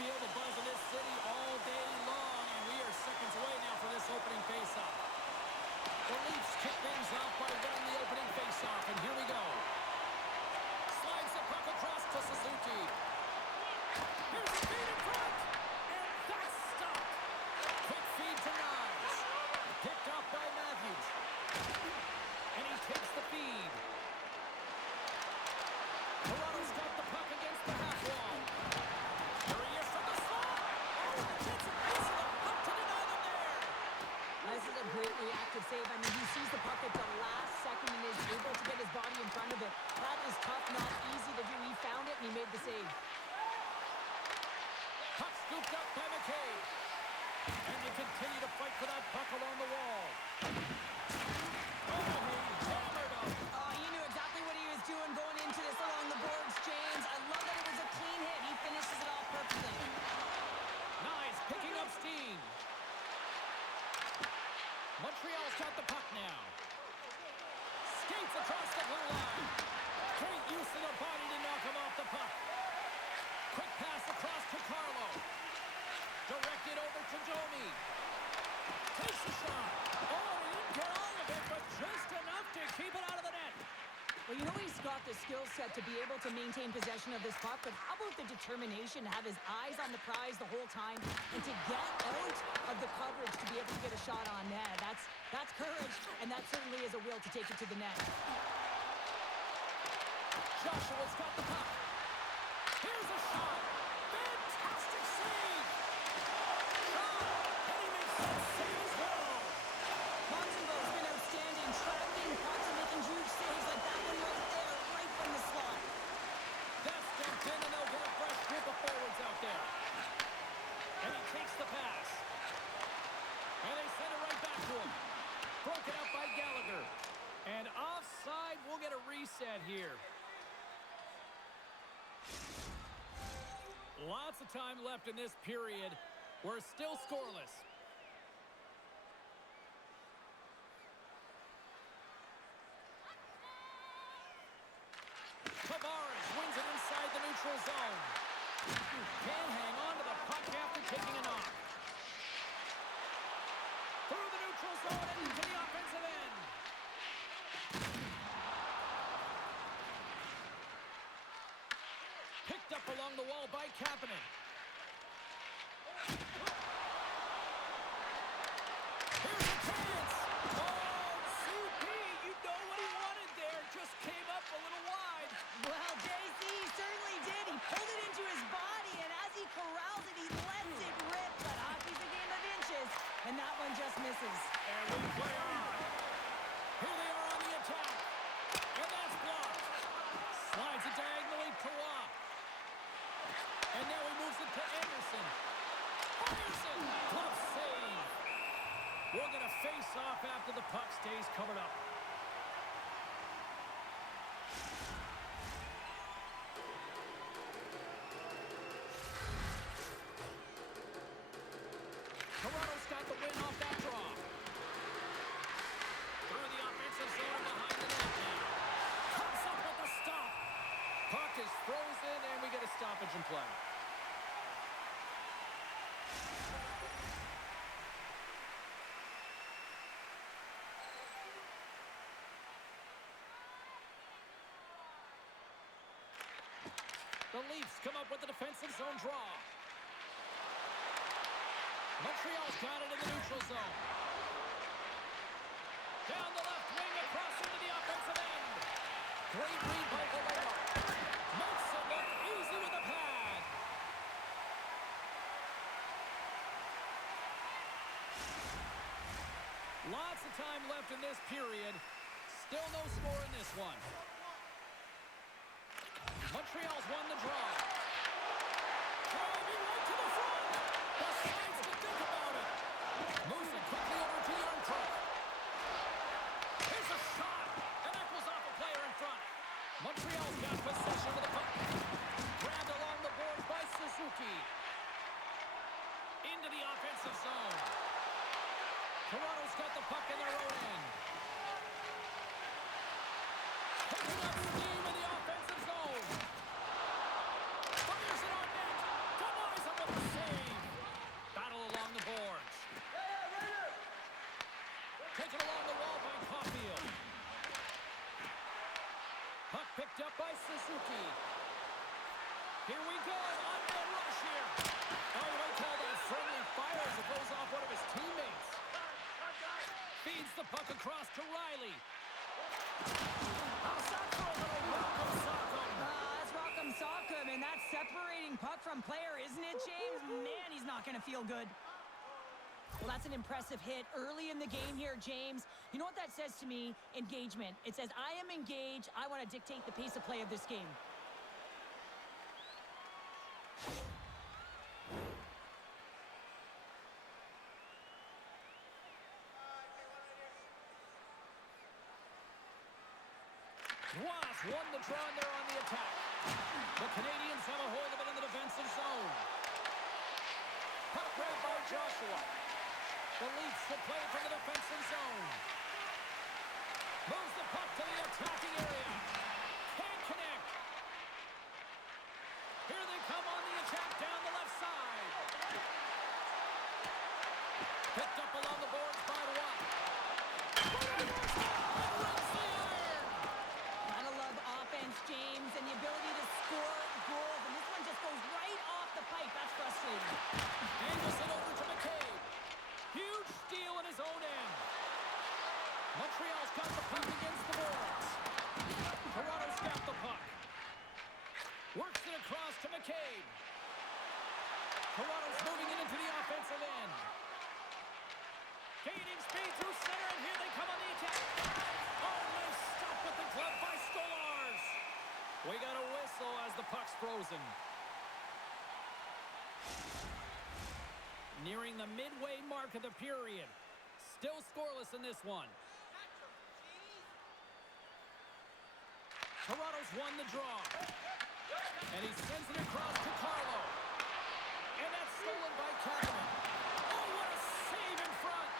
feel the buzz in this city all day long, and we are seconds away now for this opening faceoff. The Leafs kick things off by winning the opening faceoff, and here we go. Slides the puck across to Suzuki. Here's the feed in front, and that's stopped. Quick feed to Nyes. Picked off by Matthews. And he takes the feed. Toronto's got the puck against the half wall. Here he is from the slot. Oh, gets a piece of the puck to deny them there. This is a great reactive save. I mean, he sees the puck at the last second and is able to get his body in front of it. That is tough, not easy to do. He found it and he made the save. Puck scooped up by McCabe. And they continue to fight for that puck along the wall. Oh, he hammered him. Oh, he knew exactly what he was doing going into this along the boards, James. I love that it was a clean hit. He finishes it off perfectly. Nice, picking up steam. Montreal's got the puck now. Skates across the blue line. Great use of the body to knock him off the puck. Quick pass across to Carlo. Directed over to Domi. Takes the shot. Oh, he didn't get all of it, but just enough to keep it out of the net. Well, you know he's got the skill set to be able to maintain possession of this puck, but how about the determination to have his eyes on the prize the whole time and to get out of the coverage to be able to get a shot on net? That's courage, and that certainly is a will to take it to the net. Joshua's got the puck. Here's a shot. Fantastic save. Shot. And he makes that save as well. Montembeau's been outstanding, trapping pucks and making huge saves like that one right there, right from the slot. That's dumped in, and they'll get a fresh group of forwards out there. And he takes the pass. And they send it right back to him. Broken up by Gallagher. And offside, we'll get a reset here. Lots of time left in this period. We're still scoreless. Tavares wins it inside the neutral zone. Can hang on to the puck after taking a knock. Through the neutral zone and into the offensive end. Picked up along the wall by Kapanen. Here's a chance. Oh, CP, you know what he wanted there. Just came up a little wide. Well, JC certainly did. He pulled it into his body, and as he corrals it, he lets it rip. But hockey's a game of inches, and that one just misses. And we play on. Here they are on the attack. And that's blocked. Slides it diagonally to Watt. And now he moves it to Anderson. Anderson! Glove save. We're going to face off after the puck stays covered up. Toronto's got the win off that draw. Through the offensive zone behind the net now. Comes up with the stop. Puck is frozen, and we get a stoppage in play. The Leafs come up with the defensive zone draw. Montreal's got it in the neutral zone. Down the left wing, across into the offensive end. Great read by Valero. Makes it look easy with a pad. Lots of time left in this period. Still no score in this one. Montreal's won the draw. Driving right to the front. The sides to think about it. Moves it quickly over to Yarncrook. Here's a shot. And that goes off a player in front. Montreal's got possession of the puck. Grabbed along the boards by Suzuki. Into the offensive zone. Toronto's got the puck in their own end. Picking up steam in the offensive zone. Fires it on net. Denies him with Picked up by Suzuki. Here we go. Unman rush here. Oh, you might call that friendly fire as it goes off one of his teammates. Feeds the puck across to Riley. How's that for a little rock'em sock'em? That's rock'em sock'em, and that's separating puck from player, isn't it, James? Man, he's not going to feel good. Well, that's an impressive hit early in the game here, James. You know what that says to me? Engagement. It says, I am engaged. I want to dictate the pace of play of this game. Ross won the draw there on the attack. The Canadiens have a hold of it in the defensive zone. Puck grab by Joshua. The Leafs will play from the defensive zone. Moves the puck to the attacking area. Can't connect. Here they come on the attack down the left side. Picked up along the boards by Watt. Gotta love offense, James, and the ability to score goals, and this one just goes right off the pipe. That's frustrating. Angles it over to McCabe. Huge steal in his own end. Montreal's got the puck against the boards. Toronto's got the puck. Works it across to McCabe. Toronto's moving it into the offensive end. Gaining speed through center, and here they come on the attack. Oh, nice stop with the glove by Stolarz. We got a whistle as the puck's frozen. Nearing the midway mark of the period. Still scoreless in this one. Toronto's won the draw. And he sends it across to Carlo. And that's stolen by Kapanen. Oh, what a save in front.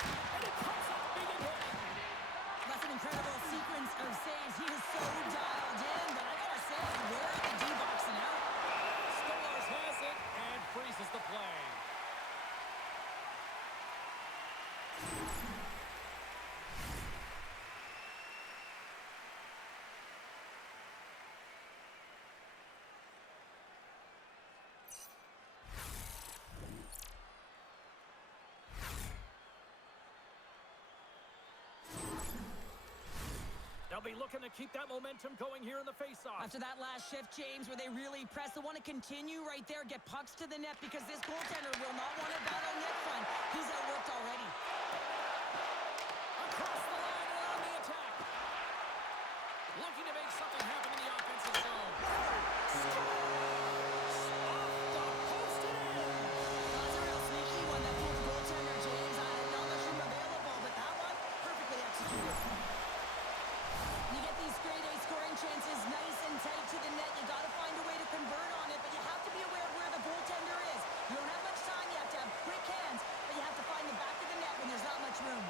And it comes up big again. That's an incredible sequence of saves. He is so dialed in, but I gotta say, where are the D-boxing out? Stolarz has it and freezes the play. They'll be looking to keep that momentum going here in the faceoff. After that last shift, James, where they really press, they want to continue right there, get pucks to the net, because this goaltender will not want to battle net front. He's outworked already. Across the line and on the attack. Looking to make something happen in the offensive zone. Off the post and in. That's a real sneaky one that pulled the goaltender, James. Not much room available, but that one, perfectly executed. You get these grade A scoring chances nice and tight to the net. You got to find a way to convert on it, but you have to be aware of where the goaltender is. You don't have much time. You have to have quick hands, but you have to find the back of the net when there's not much room.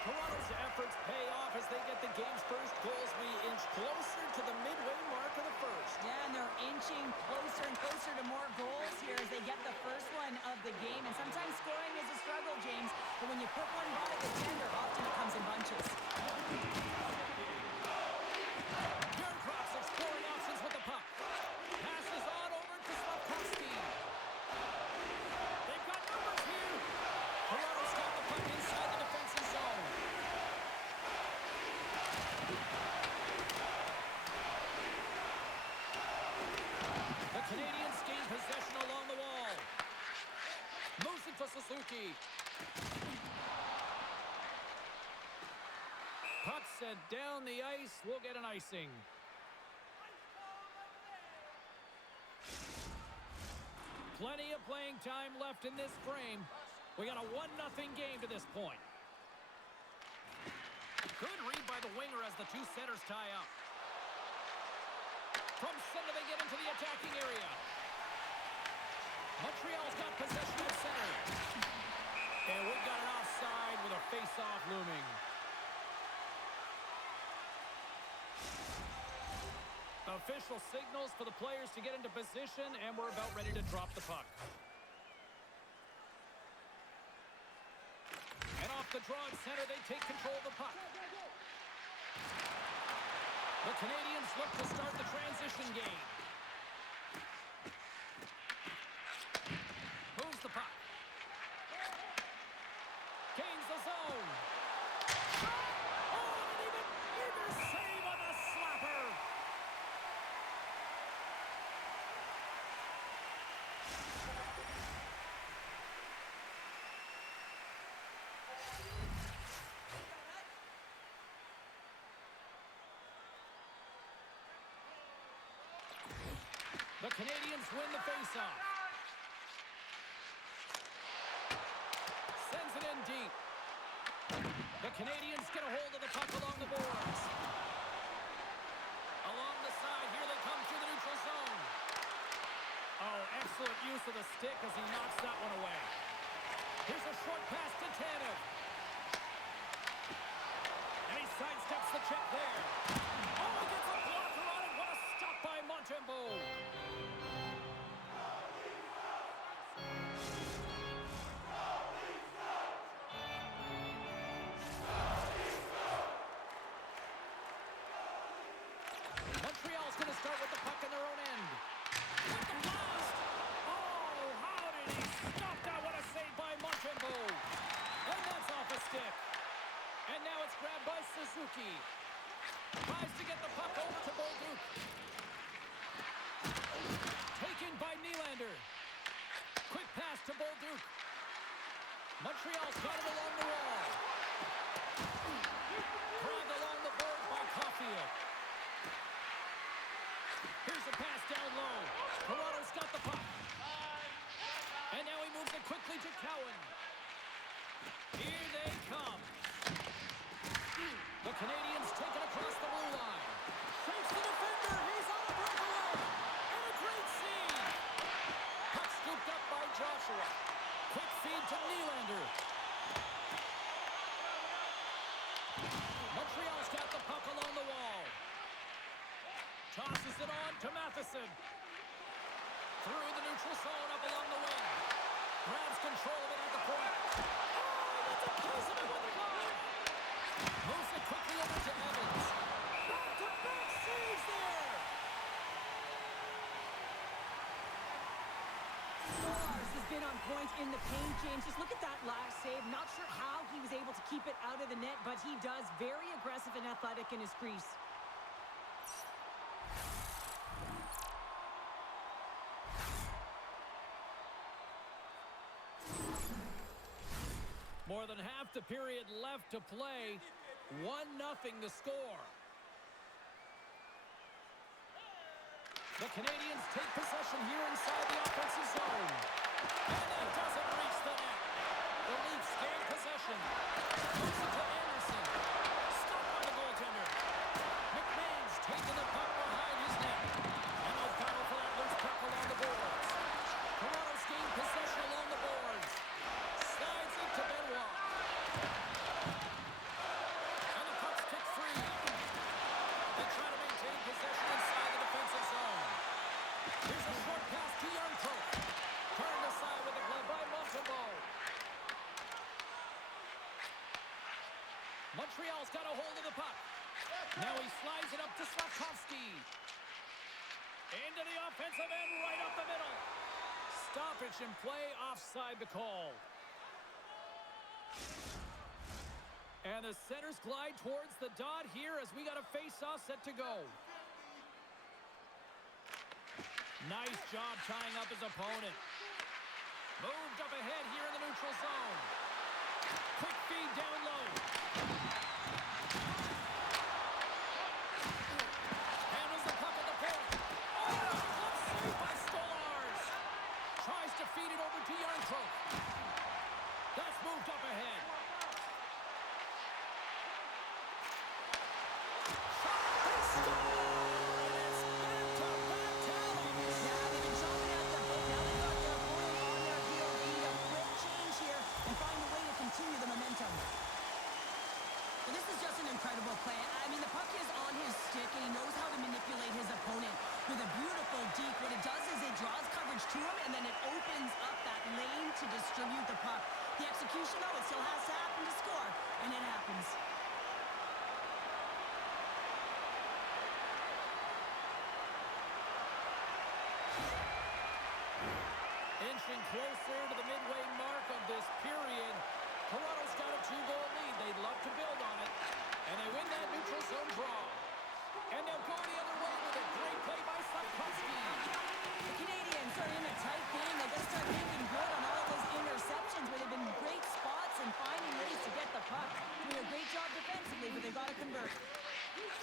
Toronto's efforts pay off as they get the game's first goals. We inch closer to the midway mark of the first. Yeah, and they're inching closer and closer to more goals here as they get the first one of the game. And sometimes scoring is a struggle, James, but when you put one by the tender, often it comes in bunches. Gernkrafts exploring options with the puck. Passes on over to Slavkovsky. They've got numbers here. Toronto's got the puck inside the defensive zone. The Canadiens gain possession along the wall. Moves it to Suzuki. Puck sent down the ice. We'll get an icing. Plenty of playing time left in this frame. We got a 1-0 game to this point. Good read by the winger as the two centers tie up. From center, they get into the attacking area. Montreal's got possession at center. And we've got an offside with a face-off looming. Official signals for the players to get into position, and we're about ready to drop the puck. And off the draw at center, they take control of the puck. The Canadiens look to start the transition game. Moves the puck. Gains the zone. Oh, and even save on the slapper. The Canadiens win the faceoff. Sends it in deep. The Canadiens get a hold of the puck along the boards. Along the side, here they come through the neutral zone. Oh, excellent use of the stick as he knocks that one away. Here's a short pass to Tanev. And he sidesteps the check there. Oh, he gets a blocker on it. What a stop by Montembeault. Montreal's going to start with the puck in their own end. With the blast! Oh, how did he stop that? What a save by Montembeault. And that's off a stick. And now it's grabbed by Suzuki. Tries to get the puck over to Bolduc. Taken by Nylander. Quick pass to Bolduc. Montreal's got it along the wall. Grabbed along the board by Caulfield. Here's a pass down low. Toronto's got the puck. And now he moves it quickly to Cowan. Here they come. The Canadiens take it across the blue line. Shakes the defender. He's on a breakaway. And a great save. Puck scooped up by Joshua. Quick feed to Nylander. Montreal's got the puck along the wall. Tosses it on to Matheson. Through the neutral zone up along the wing. Grabs control of it at the point. Oh, that's a piece of it with the glove. Moves it quickly over to Evans. Back-to-back saves there. Stars has been on point in the paint, James. Just look at that last save. Not sure how he was able to keep it out of the net, but he does. Very aggressive and athletic in his crease. More than half the period left to play. 1-0 the score. The Canadiens take possession here inside the offensive zone. And that doesn't reach the net. The Leafs gain possession. Moves it to Anderson. Stopped by the goaltender. McMahon's taking the puck behind his net. And they'll battle for that loose puck along the boards. Toronto's gained possession along the boards. Slides it to Benoit. And the puck's kicked free. They try to maintain possession inside the defensive zone. Here's a short pass to Jarnkrok. Turned aside with the glove by Montembeault. Montreal's got a hold of the puck. Now he slides it up to Slavkovsky. Into the offensive end, right up the middle. Stoppage in play, offside the call. And the centers glide towards the dot here as we got a face-off set to go. Nice job tying up his opponent. Moved up ahead here in the neutral zone. Quick feed down low. Handles the puck at the point. Oh, glove save by Stolarz. Tries to feed it over to Jarnkrok. That's moved up ahead. Inching closer to the midway mark of this period. Toronto's got a 2-goal lead. They'd love to build on it. And they win that neutral zone draw. And they'll go the other way with a great play by Sapkowski. The Canadiens are in a tight game. They got to start making good on all those interceptions where they've been in great spots and finding ways to get the puck. Doing a great job defensively, but they've got to convert.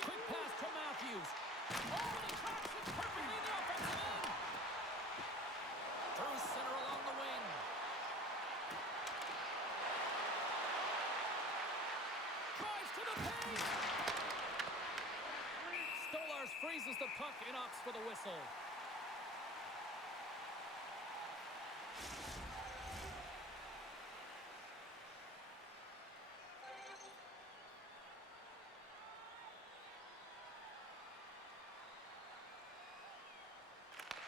Quick pass to Matthews. Oh, and he tracks it perfectly in the offensive end. Through center along the wing. Drives to the paint. Stolarz freezes the puck and opts for the whistle.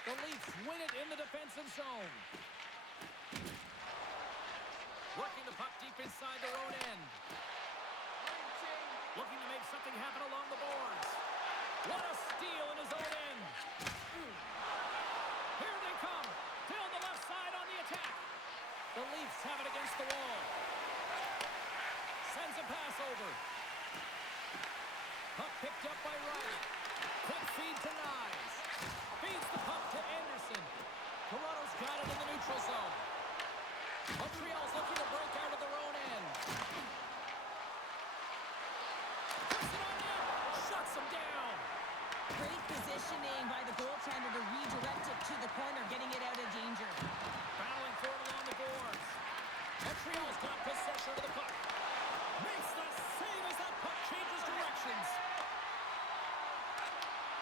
The Leafs win it in the defensive zone. Working the puck deep inside their own end. Looking to make something happen along the boards. What a steal in his own end. Here they come. Fill the left side on the attack. The Leafs have it against the wall. Sends a pass over. Puck picked up by Wright. Quick feed to Nyes. Feeds the puck to Anderson. Toronto's got it in the neutral zone. Montreal's looking to break out of their own end. Puts it on in. Shuts them down. Great positioning by the goaltender to redirect it to the corner, getting it out of danger. Battling for it along the boards. Montreal's got possession of the puck. Makes the save as that puck changes directions.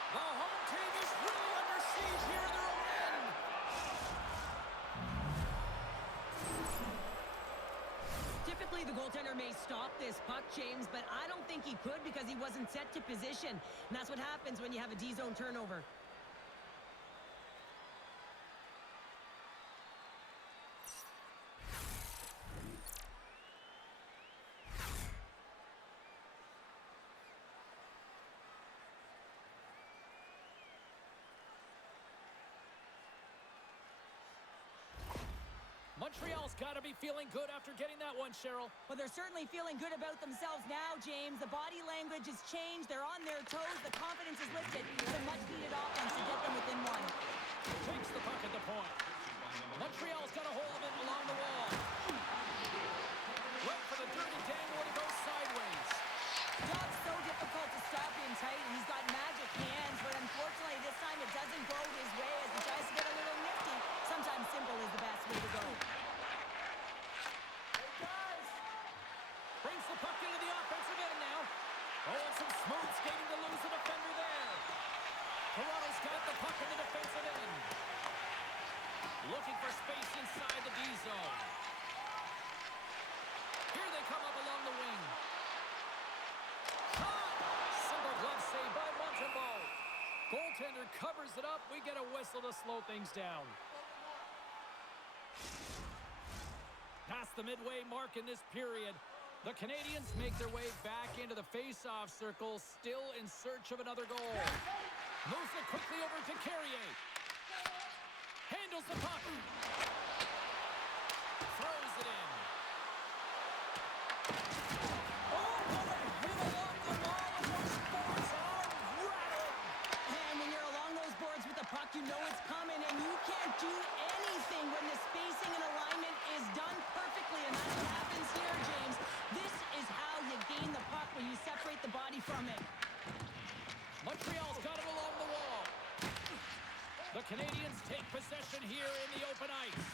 The home team is really under siege here in their own end. Typically, the goaltender may stop this puck, James, but I don't think he could because he wasn't set to position. And that's what happens when you have a D-zone turnover. Montreal's got to be feeling good after getting that one, Cheryl. Well, they're certainly feeling good about themselves now, James. The body language has changed. They're on their toes. The confidence is lifted. It's a much-needed offense to get them within one. Takes the puck at the point. Montreal's got a hold of it along the wall. Wait for the dirty dangle to go sideways. Job's so difficult to stop him tight, and he's got magic hands, but unfortunately this time it doesn't go his way as he tries to get a little nifty. Sometimes simple is the best way to go. Hey, guys! Brings the puck into the offensive end now. Oh, and some smooth skating to lose the defender there. Toronto's got the puck in the defensive end. Looking for space inside the D zone. Here they come up along the wing. Shot! Simple glove save by Montembeault. Goaltender covers it up. We get a whistle to slow things down. Past the midway mark in this period, the Canadiens make their way back into the face-off circle, still in search of another goal. Moves it quickly over to Carrier. Handles the puck. Throws it in. Oh, what a hit along the wall, and those boards are rattling. And when you're along those boards with the puck, you know it's coming, and you can't do anything when the spacing and alignment is done perfectly, and that's what happens here, James. This is how you gain the puck, when you separate the body from it. Montreal's got it along the wall. The Canadiens take possession here in the open ice.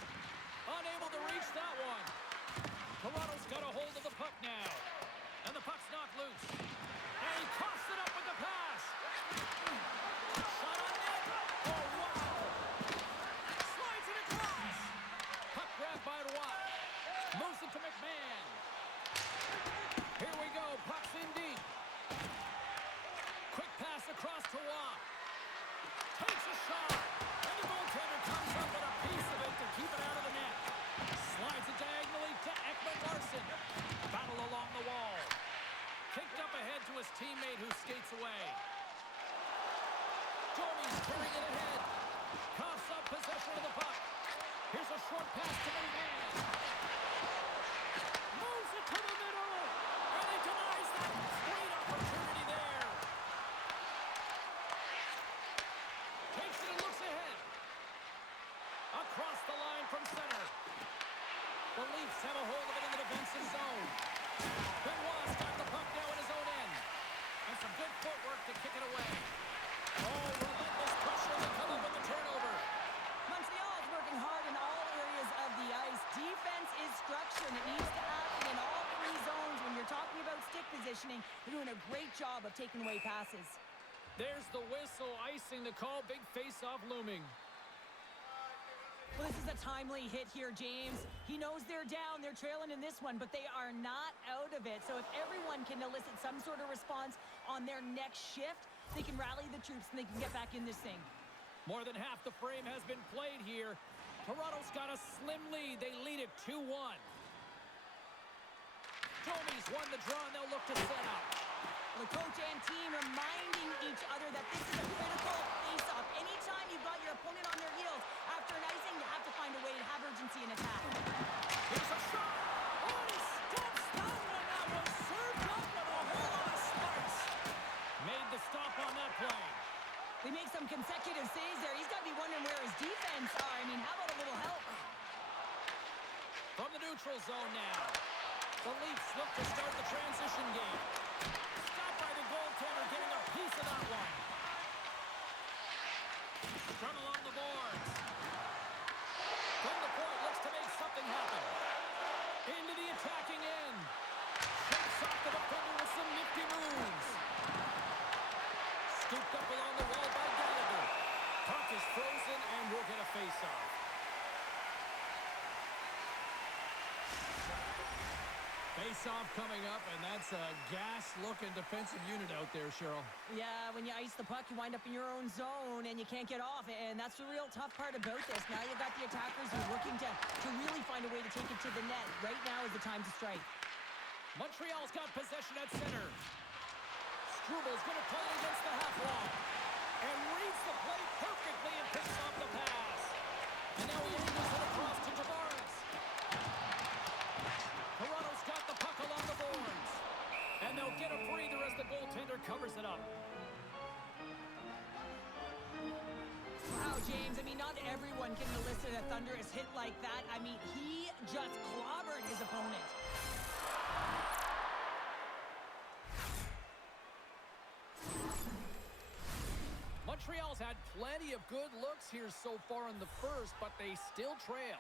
Unable to reach that one. Toronto's got a hold of the puck now. And the puck's knocked loose. And he coughs it up with the pass. Shot on net. Oh, wow. Slides it across. Puck grabbed by Roy. Moves it to McMahon. Here we go. Puck's in deep. Quick pass across to Roy. Takes a shot. And the goaltender comes up with a piece of it to keep it out of the net. Slides it diagonally to Ekman-Larsson. Battle along the wall. Kicked up ahead to his teammate who skates away. Domi's carrying it ahead. Coughs up possession of the puck. Here's a short pass to Mayman. Moves it to the middle. And he denies that great opportunity there. Takes it and looks ahead. Across the line from center. The Leafs have a hold of it in the defensive zone. Benoit's got the puck now in his own end. And some good footwork to kick it away. Oh, relentless pressure to come up with the turnover. Montreal is working hard in all areas of the ice. Defense is structure, and it needs to happen in all three zones. When you're talking about stick positioning, they're doing a great job of taking away passes. There's the whistle, icing the call. Big face-off looming. Well, this is a timely hit here, James. He knows they're down. They're trailing in this one, but they are not out of it. So if everyone can elicit some sort of response on their next shift, they can rally the troops and they can get back in this thing. More than half the frame has been played here. Toronto's got a slim lead. They lead it 2-1. Domi's won the draw, and they'll look to set up. The coach and team reminding each other that this is a critical face-off. Anytime you've got your opponent on their heels after an icing, you have to find a way to have urgency in attack. Here's a shot. Oh, he stops that one. That was served up with a whole lot of spice. Made the stop on that play. They make some consecutive saves there. He's got to be wondering where his defense are. I mean, how about a little help? From the neutral zone now. The Leafs look to start the transition game. Stopped by the goaltender, getting a piece of that one. Strung along the boards. From the point, looks to make something happen. Into the attacking end. Shakes off the defender with some nifty moves. Scooped up along the wall by Gallagher. Puck is frozen, and we'll get a face-off. Face-off coming up, and that's a gas-looking defensive unit out there, Cheryl. Yeah, when you ice the puck, you wind up in your own zone, and you can't get off. And that's the real tough part about this. Now you've got the attackers who are looking to really find a way to take it to the net. Right now is the time to strike. Montreal's got possession at center. Strubal's going to play it against the half wall. And reads the play perfectly and picks off the pass. And now he angles it across to Tavares. Toronto's got the puck along the boards. And they'll get a breather as the goaltender covers it up. Wow, James, I mean, not everyone can elicit a thunderous hit like that. I mean, he just clobbered his opponent. Montreal's had plenty of good looks here so far in the first, but they still trail.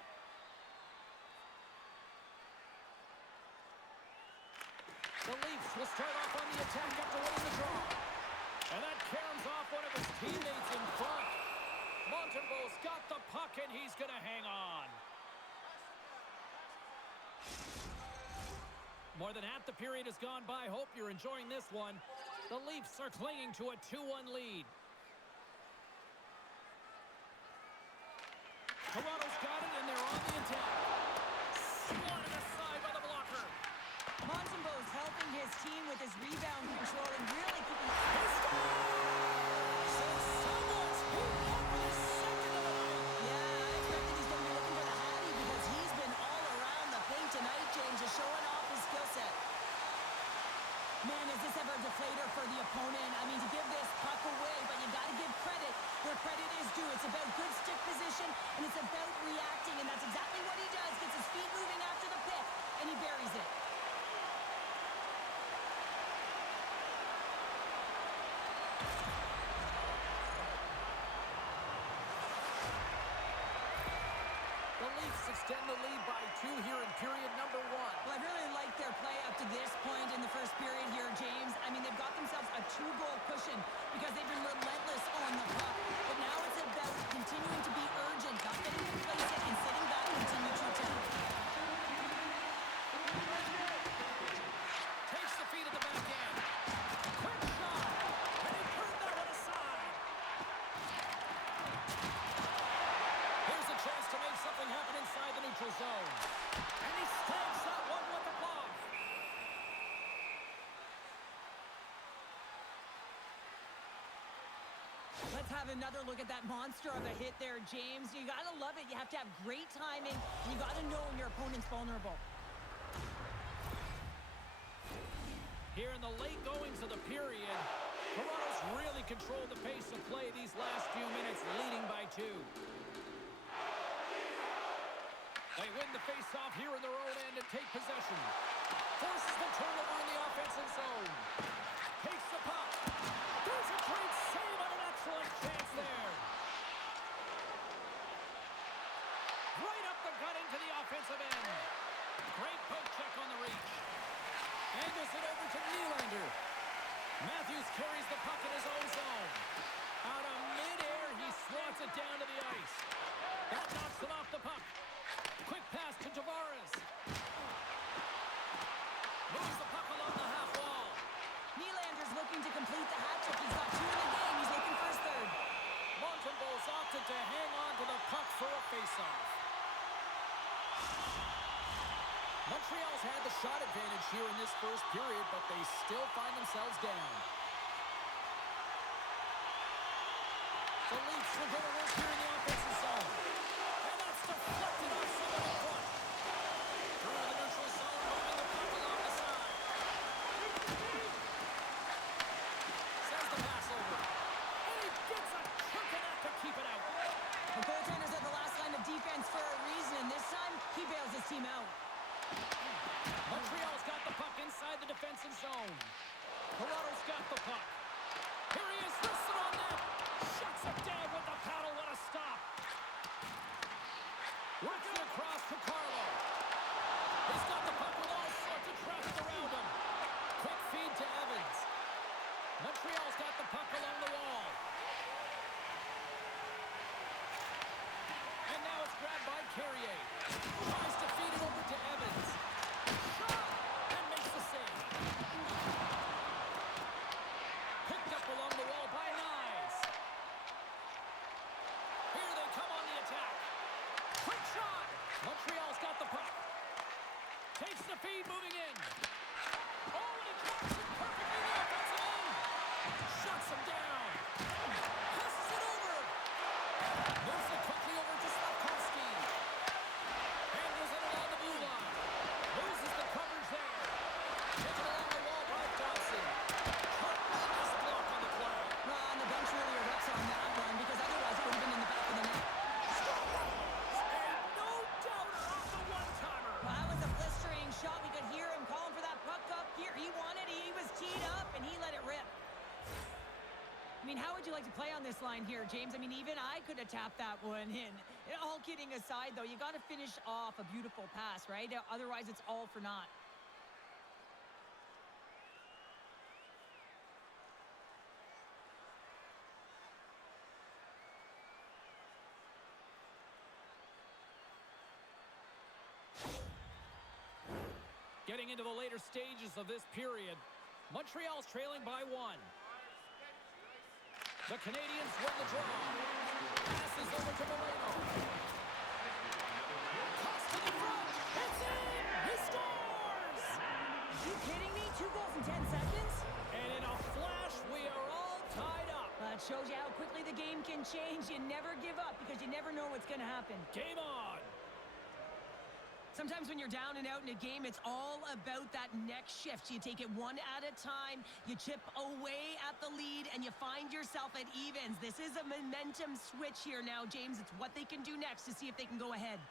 The Leafs will start off on the attack after winning the draw. And that caroms off one of his teammates in front. Montembeau's got the puck, and he's going to hang on. More than half the period has gone by. Hope you're enjoying this one. The Leafs are clinging to a 2-1 lead. Toronto's got it, and they're on the attack. Swatted aside by the blocker. Montembeau's helping his team with his rebound control and really keeping... Someone's pulled up for the second of the night. Yeah, I expect that he's going to be looking for the Hattie because he's been all around the paint tonight, James, just showing off his skill set. Man, is this ever a deflator for the opponent? I mean, to give this puck away, but you got to give credit where credit is due. It's about good stick position, and it's about reacting, and that's exactly what he does. Gets his feet moving after the pick, and he buries it. The Leafs extend the lead by 2 here in period number 1. Well, I really like their play up to this point in the first period here, James. I mean, they've got themselves a 2-goal cushion because they've been relentless on the puck. But now it's about continuing to be urgent, not getting complacent, and sitting back and continue to attack. Takes the feed at the back end. Quick shot. And he turned that one aside. Here's a chance to make something happen inside the neutral zone. And he stamps that one with the glove. Let's have another look at that monster of a hit there, James. You got to love it. You have to have great timing. You got to know when your opponent's vulnerable. Here in the late goings of the period, Toronto's really controlled the pace of play these last few minutes, leading by 2. They win the face-off here in their own end and take possession. Forces the turnover in the offensive zone. Takes the puck. There's a great save on an excellent chance there. Right up the gut into the offensive end. Great poke check on the reach. Angles it over to Nylander. Matthews carries the puck in his own zone. Out of midair, he swats it down to the ice. That knocks it off the puck. Quick pass to Tavares. Moves the puck along the half wall. Nylander's looking to complete the hat trick. He's got 2 in the game. He's looking for his third. Montembeau's opted to hang on to the puck for a faceoff. Montreal's had the shot advantage here in this first period, but they still find themselves down. The Leafs will go to work here in the offensive zone. And that's deflected off someone in front. Through the neutral zone, moving the puck along the side. Sends the pass over. And he gets a chunk of that to keep it out. The goaltenders are the last line of defense for a reason, and this time he bails his team out. Montreal's got the puck inside the defensive zone. Toronto's got the puck. Here he is, wristed on net. Shuts it down with the paddle. What a stop. Works it across to Carlo. He's got the puck with all sorts of traffic around him. Quick feed to Evans. Montreal's got the puck along the wall. And now it's grabbed by Carrier. Tries to feed it over to Evans. Shot! And makes the save. Picked up along the wall by Nyes. Here they come on the attack. Quick shot! Montreal's got the puck. Takes the feed, moving in. Oh, and it drops it perfectly in the offensive end. Shuts him down. Passes it over. Moves it quickly over to Slavkovsky. Handles it along the blue line. Loses the coverage there. Taken along the wall by Dawson. Tremendous block on the play. Well, and the bench really erupts on that one because otherwise it would have been in the back of the net. And no doubter off the one-timer. Well, that was a blistering shot. We could hear him calling for that puck up here. He wanted it. He was teed up, and he let it rip. I mean, how would you like to play on this line here, James? I mean, even I could have tapped that one in. All kidding aside, though, you got to finish off a beautiful pass, right? Otherwise, it's all for naught. Getting into the later stages of this period, Montreal's trailing by 1. The Canadiens win the draw. Passes over to Moreno. Toss to the front. It's in! He scores! Are you kidding me? 2 goals in 10 seconds? And in a flash, we are all tied up. That shows you how quickly the game can change. You never give up because you never know what's going to happen. Game on. Sometimes when you're down and out in a game, it's all about that next shift. You take it one at a time, you chip away at the lead, and you find yourself at evens. This is a momentum switch here now, James. It's what they can do next to see if they can go ahead.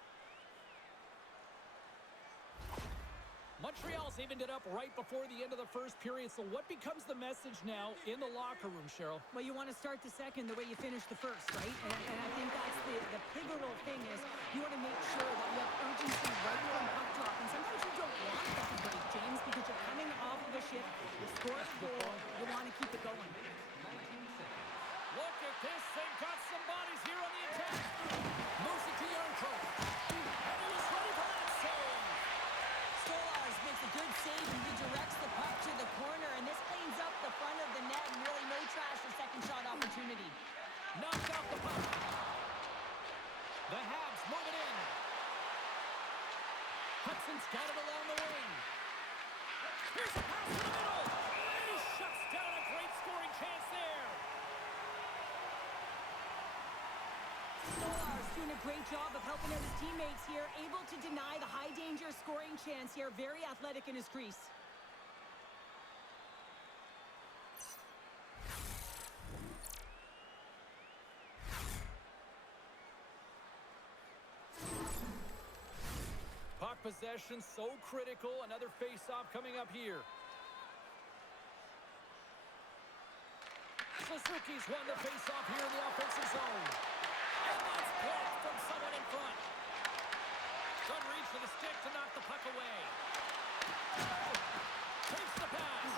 Montreal's evened it up right before the end of the first period, so what becomes the message now in the locker room, Cheryl? Well, you want to start the second the way you finished the first, right? And I think that's the pivotal thing is you want to make sure that you have urgency right from puck drop. And sometimes you don't want that to break, James, because you're coming off of a shift, you score a goal, you want to keep it going. Look at this, they've got some bodies here on the attack. Moves it to Yarncroft. And he was ready for that save. Stolarz makes a good save and redirects the puck to the corner, and this cleans up the front of the net and really no trash for second shot opportunity. Knocked out the puck. The Habs move it in. Hudson's got it along the wing. Here's a pass to the middle. And he shuts down a great scoring chance there. doing a great job of helping out his teammates here, able to deny the high-danger scoring chance here. Very athletic in his crease. Puck possession so critical. Another face-off coming up here. Suzuki's won the face-off here in the offensive zone. And that's blocked from someone in front. Good reach for the stick to knock the puck away. Takes the pass.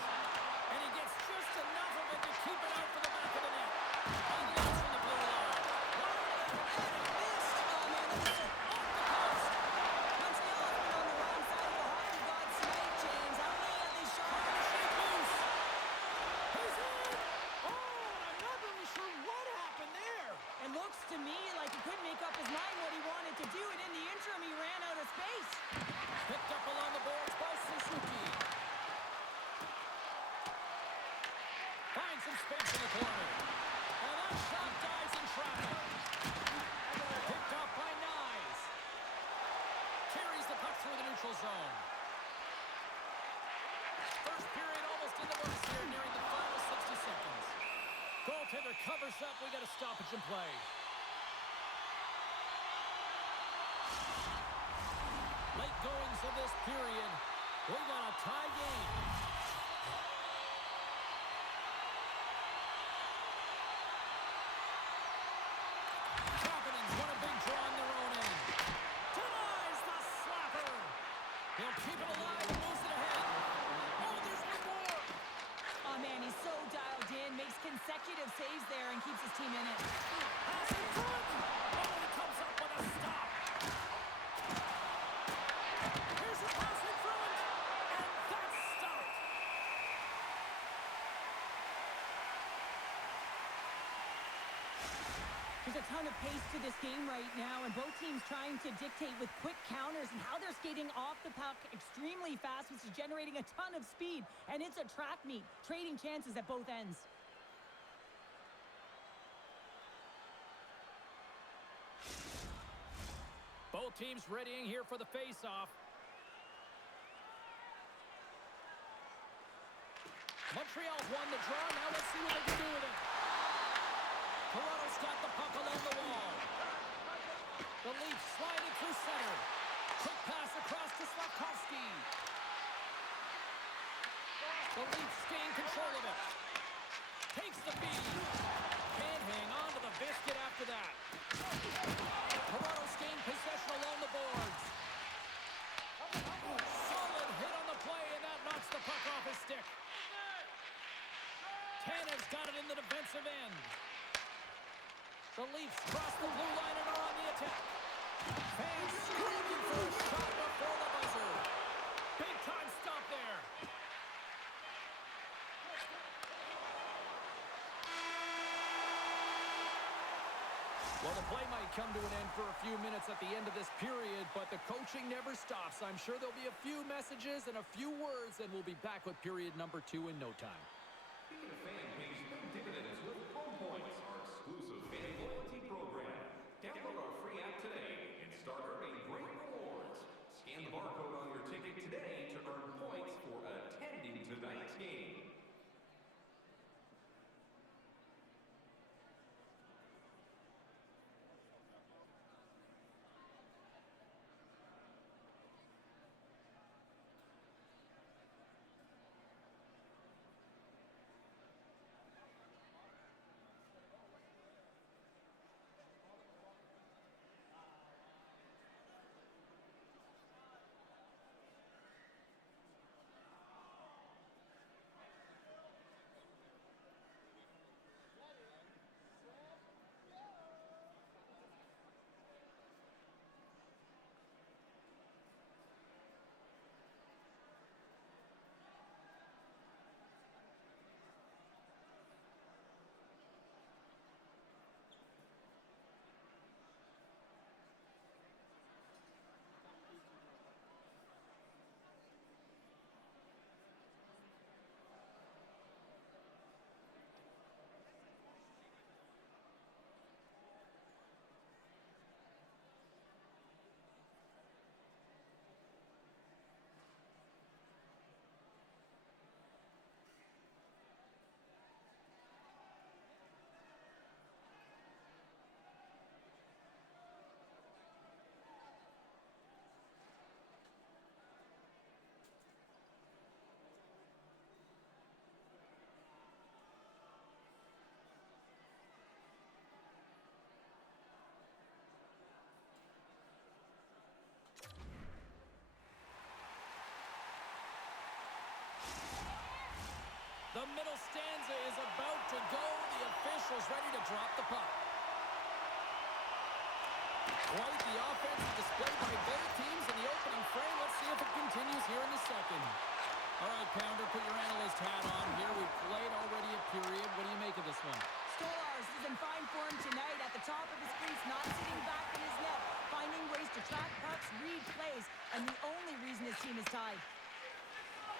And he gets just enough of it to keep it out for the back of the net. Unloads from the blue line. And he missed. Oh, man, that was off the post. Montreal's been on the wrong side of the hockey god tonight, James. How many of these shots are shake loose? He's in! Oh, I'm not really sure what happened there. It looks to me like he couldn't make up his mind what he wanted to do, and in the interim, he ran out of space. Picked up along the boards by Suzuki. Finds some space in the corner. And that shot dies in traffic. Picked off by Nyes. Carries the puck through the neutral zone. First period almost in the books here, nearing the final 60 seconds. Goaltender covers up. We got a stoppage in play. Late goings of this period. We got a tie game. Providence won a big draw on their own end. Denies the slapper. He'll keep it alive and moves it ahead. Oh, there's one more. Oh, man, he's so dialed in, makes consecutive saves there, and keeps his team in it. Pass in front. Oh, he comes up with a stop. Here's a pass in front. And that's stopped. There's a ton of pace to this game right now, and both teams trying to dictate with quick counters and how they're skating off the puck extremely fast, which is generating a ton of speed. And it's a track meet, trading chances at both ends. Both teams readying here for the face-off. Montreal's won the draw. Now let's see what they can do with it. Toronto's got the puck along the wall. The Leafs slide it through center. Quick pass across to Slavkovsky. The Leafs gain control of it. Takes the feed. Can't hang on to the biscuit after that. Toronto's gained possession along the boards. Solid hit on the play, and that knocks the puck off his stick. Tanev's got it in the defensive end. The Leafs cross the blue line and are on the attack. Fans screaming for a shot before the buzzer. Big time stop there. Well, the play might come to an end for a few minutes at the end of this period, but the coaching never stops. I'm sure there'll be a few messages and a few words, and we'll be back with period number 2 in no time. Speaking of fan pays no dividends with Home Points, our exclusive fan loyalty program. Download our free app today and start earning great rewards. Scan the barcode on your ticket today to earn points for attending tonight's game. to go. The official's ready to drop the puck. Quite the offensive display by both teams in the opening frame. Let's see if it continues here in the second. All right, Pounder, put your analyst hat on here. We've played already a period. What do you make of this one? Stolarz is in fine form tonight, at the top of his crease, not sitting back in his net, finding ways to track pucks, read plays, and the only reason his team is tied.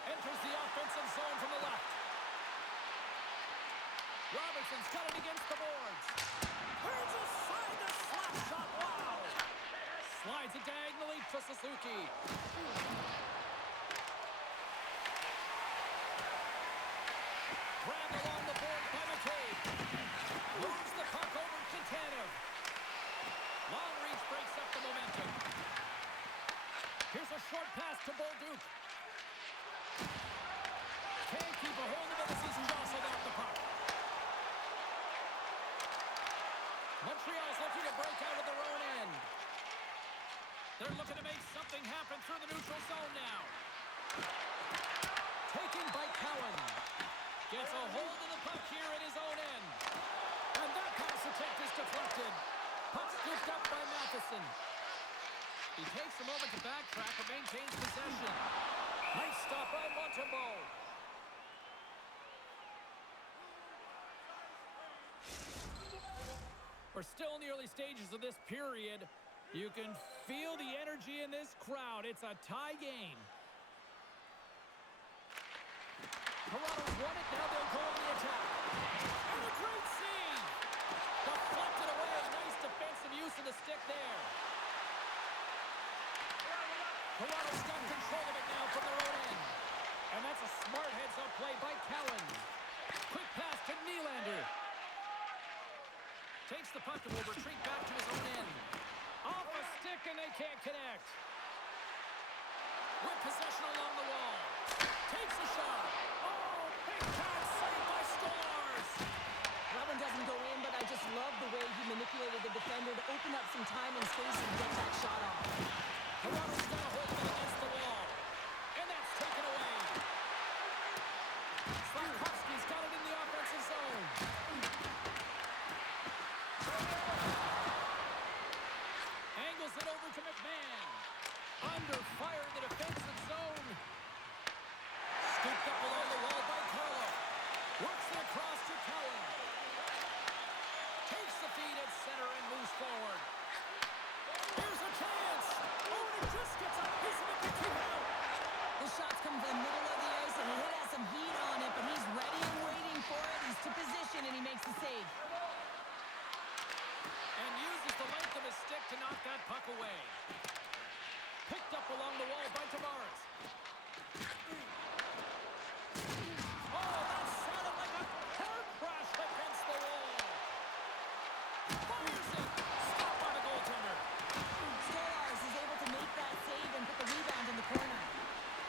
Enters the offensive zone from the left. Robertson's got it against the boards. Here's a side to slap shot. Wow! Slides it diagonally to Suzuki. Grabbed along the board by McCabe. Moves the puck over to Tanev. Long reach breaks up the momentum. Here's a short pass to Bolduc. Can't keep a hold of it as he's jostled off the puck. Montreal's looking to break out of their own end. They're looking to make something happen through the neutral zone now. Taken by Cowan. Gets a hold of the puck here at his own end. And that pass attempt is deflected. Puck scooped up by Matheson. He takes a moment to backtrack and maintains possession. Nice stop by Montembeault. We're still in the early stages of this period. You can feel the energy in this crowd. It's a tie game. Toronto's won it. Now they'll go on the attack. And a great save. Deflected away. Nice defensive use of the stick there. Toronto's got control of it now from their own end. And that's a smart heads-up play by Cowan. Quick pass to Nylander. Takes the puck and will retreat back to his own end. Off a stick and they can't connect. With possession along the wall. Takes a shot. Oh, big time save by Stolarz. That one doesn't go in, but I just love the way he manipulated the defender to open up some time and space and get that shot off. Toronto's got a hold of it against the wall. And that's taken away. Slavkovsky's got it in the offensive zone. Angles it over to McMahon. Under fire in the defensive zone. Scooped up along the wall by Carlo. Works it across to Cowan. Takes the feed at center and moves forward. Here's a chance. Oh, and he just gets a piece of it to keep out. The shots come from the middle of the ice, and he has some heat on it, but he's ready and waiting for it. He's to position, and he makes the save. And uses the length of his stick to knock that puck away. Picked up along the wall by Tavares. Oh, that sounded like a car crash against the wall. Fires it. Stopped by the goaltender. Stolarz is able to make that save and put the rebound in the corner.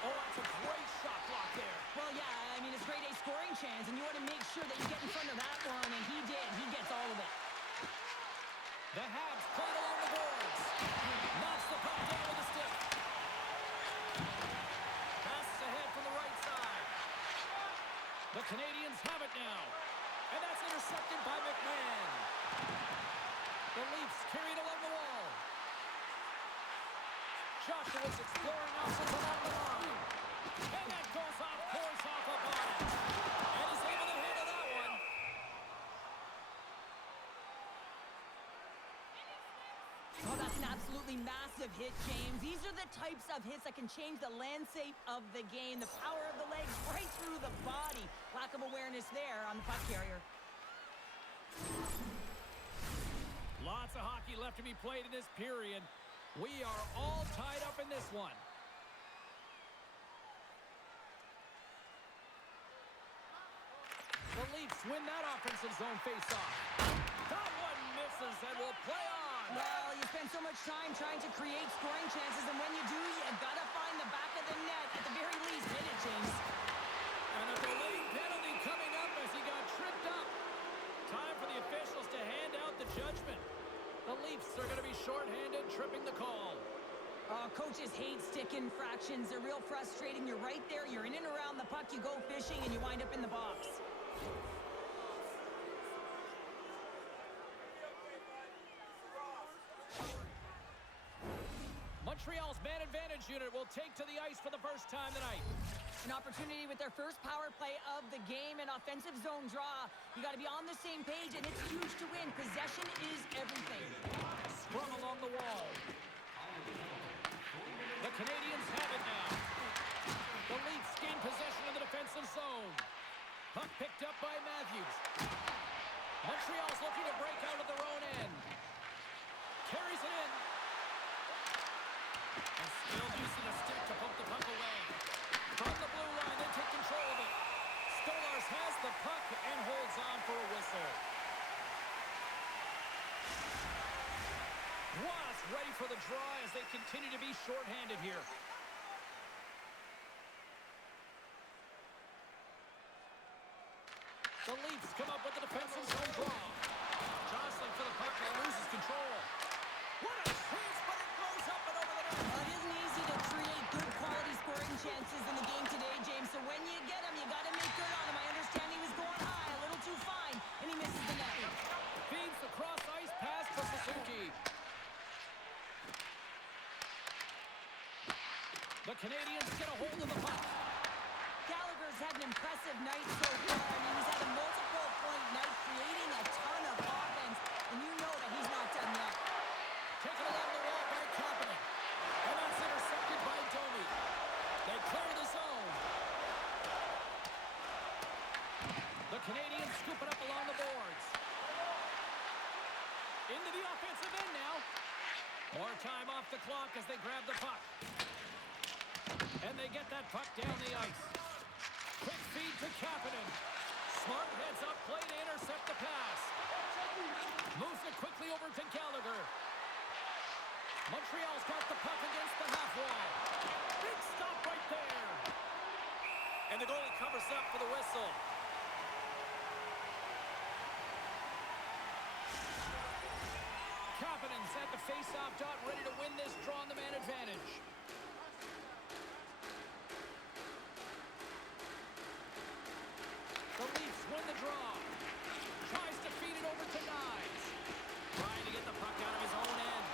Oh, that's a great shot block there. Well, yeah, I mean, it's grade A scoring chance, and you want to make sure that you get in front of that one, and he did. He gets all of it. The Habs played along the boards. Knocks the puck down with a stick. Passes ahead from the right side. The Canadiens have it now. And that's intercepted by McMahon. The Leafs carried along the wall. Joshua's exploring options along the line. And that goes off, pours off a ball. And he's able to handle that one. Oh, that's an absolutely massive hit, James. These are the types of hits that can change the landscape of the game. The power of the legs right through the body. Lack of awareness there on the puck carrier. Lots of hockey left to be played in this period. We are all tied up in this one. The Leafs win that offensive zone face-off. That one misses and will play on. Well, you spend so much time trying to create scoring chances, and when you do, you gotta find the back of the net. At the very least, hit it, James. And a delayed penalty coming up as he got tripped up. Time for the officials to hand out the judgment. The Leafs are going to be shorthanded, tripping the call. Coaches hate stick infractions. They're real frustrating. You're right there. You're in and around the puck. You go fishing, and you wind up in the box. Montreal's man advantage unit will take to the ice for the first time tonight. An opportunity with their first power play of the game, an offensive zone draw. You got to be on the same page, and it's huge to win. Possession is everything. Scrum along the wall. The Canadiens have it now. The Leafs gain possession of the defensive zone. Puck picked up by Matthews. Montreal's looking to break out of their own end. Carries it in. And still using a stick to poke the puck away. From the blue line, they take control of it. Stolarz has the puck and holds on for a whistle. Ross ready for the draw as they continue to be shorthanded here. The Leafs come up with the defensive zone draw. Jostling for the puck and loses control. What a chance, but it blows up and over the net. Well, it isn't easy to create good quality scoring chances in the game today, James. So when you get them, you got to make good on them. I understand he was going high, a little too fine, and he misses the net. Feeds the cross-ice pass for Suzuki. The Canadiens get a hold of the puck. Gallagher's had an impressive night so far. I mean, he's had a multiple-point night, creating a ton of offense, and you know that he's not done yet. Taken along the wall by Kapanen. And that's intercepted by Domi. They clear the zone. The Canadiens scoop it up along the boards. Into the offensive end now. More time off the clock as they grab the puck. And they get that puck down the ice. Quick feed to Kapanen. Smart heads up play to intercept the pass. Moves it quickly over to Gallagher. Montreal's got the puck against the half wall. Big stop right there. And the goalie covers up for the whistle. Kapanen's at the face-off dot, ready to win this draw on the man advantage. The Leafs win the draw. Tries to feed it over to Knies. Trying to get the puck out of his own end.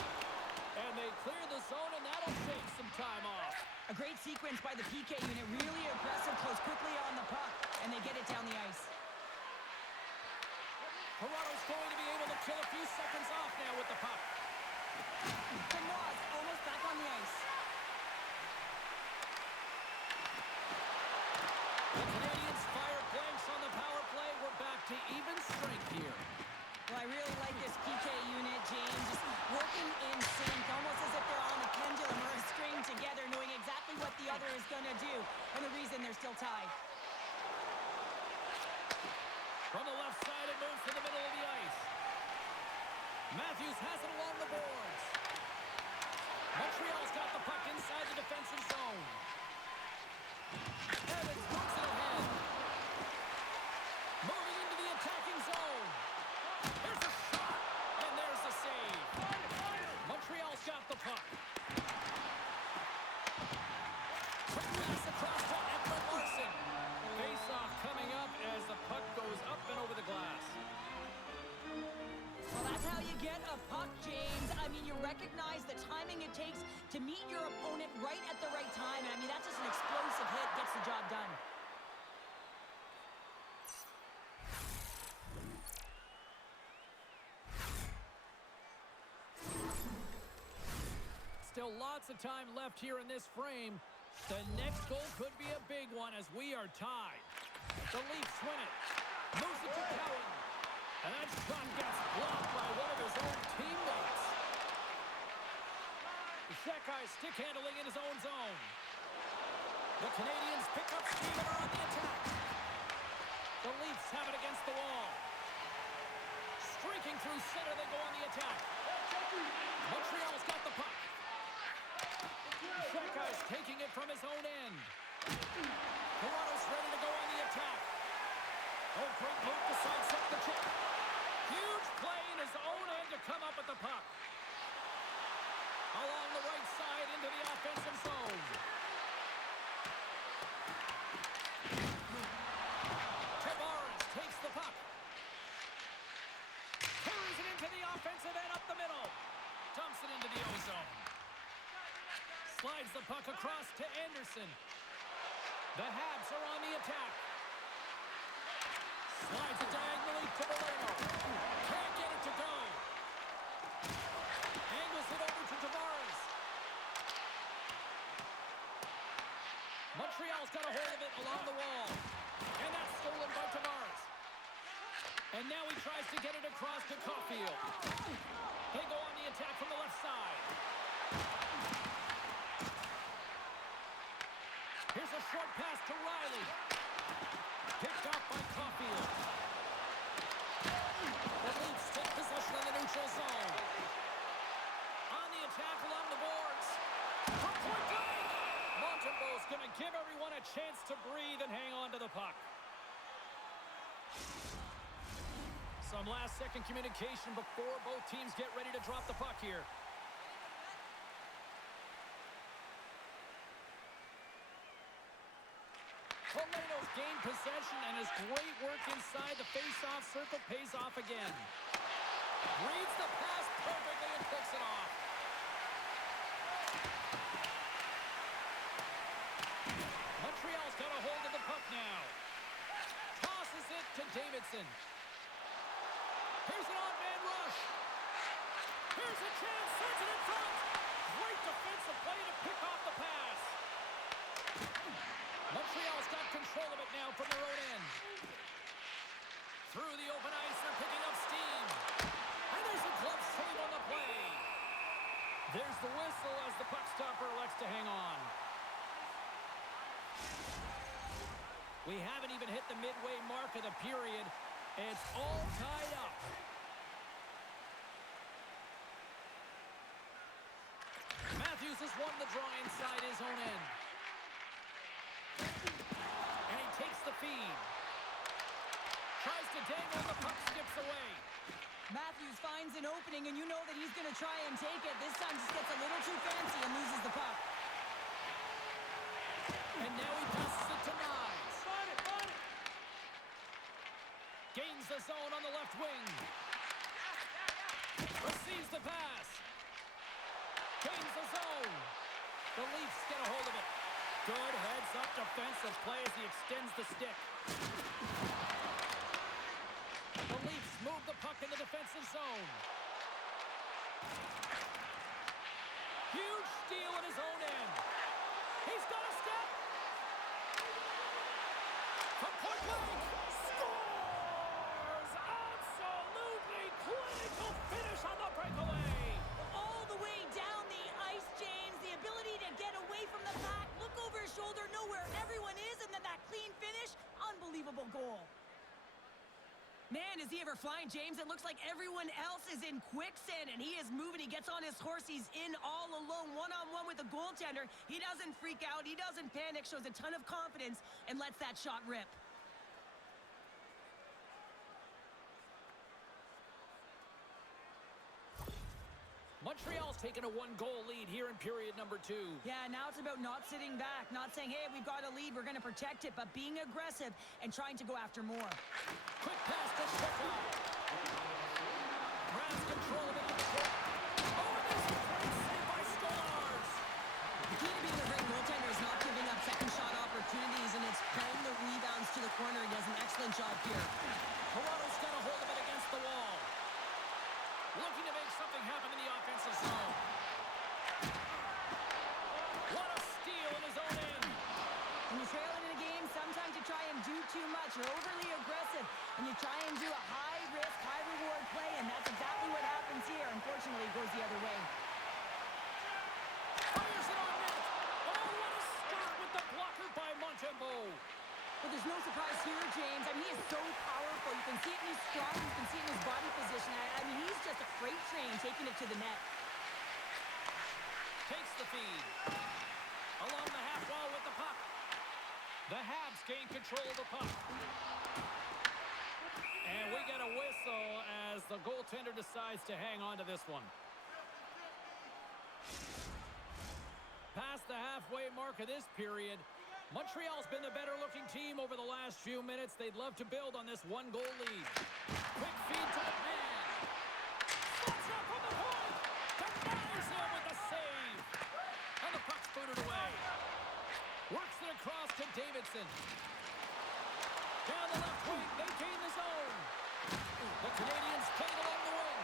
And they clear the zone, and that'll shave some time off. A great sequence by the PK unit. Really aggressive, close quickly on the puck, and they get it down the ice. Toronto's going to be able to kill a few seconds off now with the puck. Benoit almost back on the ice. The Canadiens fire blanks on the power play. We're back to even strength here. Well, I really like this PK unit, James. Just working in sync, almost as if they're on a pendulum or a string together, knowing exactly what the other is going to do, and the reason they're still tied. From the left side, it moves to the middle of the ice. Matthews has it along the boards. Montreal's got the puck inside the defensive zone. Evans moves it ahead. Moving into the attacking zone. There's a shot, and there's a save. Montreal's got the puck. Quick pass across to Edmund Larson. Face-off coming up as the puck goes up and over the glass. Well, that's how you get a puck, James. I mean, you recognize the timing it takes to meet your opponent right at the right time. And I mean, that's just an explosive hit, gets the job done. Still lots of time left here in this frame. The next goal could be a big one as we are tied. The Leafs win it. Moves it to Cowan. And that shot gets blocked by one of his own teammates. Shekai stick handling in his own zone. The Canadiens pick up steam and are on the attack. The Leafs have it against the wall. Streaking through center, they go on the attack. Montreal's got the puck. Shekai's taking it from his own end. Toronto's ready to go on the attack. Oh, great move to sidestep the check. Huge play in his own end to come up with the puck. Along the right side into the offensive zone. Tavares takes the puck. Carries it into the offensive end up the middle. Dumps it into the O-zone. Slides the puck across to Anderson. The Habs are on the attack. Slides it diagonally to Valeno. Can't get it to go. Angles it over to Tavares. Montreal's got a hold of it along the wall. And that's stolen by Tavares. And now he tries to get it across to Caulfield. They go on the attack from the left side. Here's a short pass to Riley. Picked off by Caulfield. The Leafs take possession of the neutral zone. On the attack along the boards. From point blank. Montembeau's going to give everyone a chance to breathe and hang on to the puck. Some last-second communication before both teams get ready to drop the puck here. Valeno's gained possession, and his great work inside the face-off circle pays off again. Reads the pass perfectly and picks it off. Montreal's got a hold of the puck now. Tosses it to Davidson. Here's an on-man rush. Here's a chance. Sends it in front. Great defensive play to pick off the pass. Montreal's got control of it now from their own end. Through the open ice, they're picking up steam. And there's a glove save on the play. There's the whistle as the puck stopper elects to hang on. We haven't even hit the midway mark of the period. It's all tied up. Matthews has won the draw inside his own end. And he takes the feed. Tries to dangle, the puck skips away. Matthews finds an opening, and you know that he's going to try and take it. This time just gets a little too fancy and loses the puck. And now he passes it to Knies. Gains the zone on the left wing. Receives the pass. Gains the zone. The Leafs get a hold of it. Good heads-up defensive play as he extends the stick. The Leafs move the puck in the defensive zone. Huge steal at his own end. He's got a step. From point blank. Scores! Absolutely clinical finish on the breakaway. All the way down the ice, James. The ability to get away from the pack, look over his shoulder, know where everyone is, and then that clean finish. Unbelievable goal. Man, is he ever flying, James? It looks like everyone else is in quicksand, and he is moving. He gets on his horse. He's in all alone, one-on-one with the goaltender. He doesn't freak out. He doesn't panic, shows a ton of confidence, and lets that shot rip. Montreal's taken a one-goal lead here in period number 2. Yeah, now it's about not sitting back, not saying, hey, we've got a lead, we're going to protect it, but being aggressive and trying to go after more. Quick pass to Schickel. Grabs control of it. Oh, and there's a great save by Stolarz. The key to being a great goaltender is not giving up second shot opportunities, and it's playing the rebounds to the corner. He does an excellent job here. Toronto's got a hold of it against the wall. Looking to make something happen in the offensive zone. What a steal in his own end. When you're trailing in a game, sometimes you try and do too much. You're overly aggressive, and you try and do a high-risk, high-reward play, and that's exactly what happens here. Unfortunately, it goes the other way. Fires it on net. Oh, what a start with the blocker by Montembeau. But there's no surprise here, James. I mean, he is so powerful. You can see it in his stride. You can see it in his body position. I mean, he's just a freight train taking it to the net. Takes the feed. Along the half wall with the puck. The Habs gain control of the puck. And we get a whistle as the goaltender decides to hang on to this one. Past the halfway mark of this period, Montreal's been the better-looking team over the last few minutes. They'd love to build on this one-goal lead. Quick feed to the man. Slots up from the point. Denies him with the save. And the puck's Kapanen. Down the left wing, they gain the zone. The Canadiens played along the wing.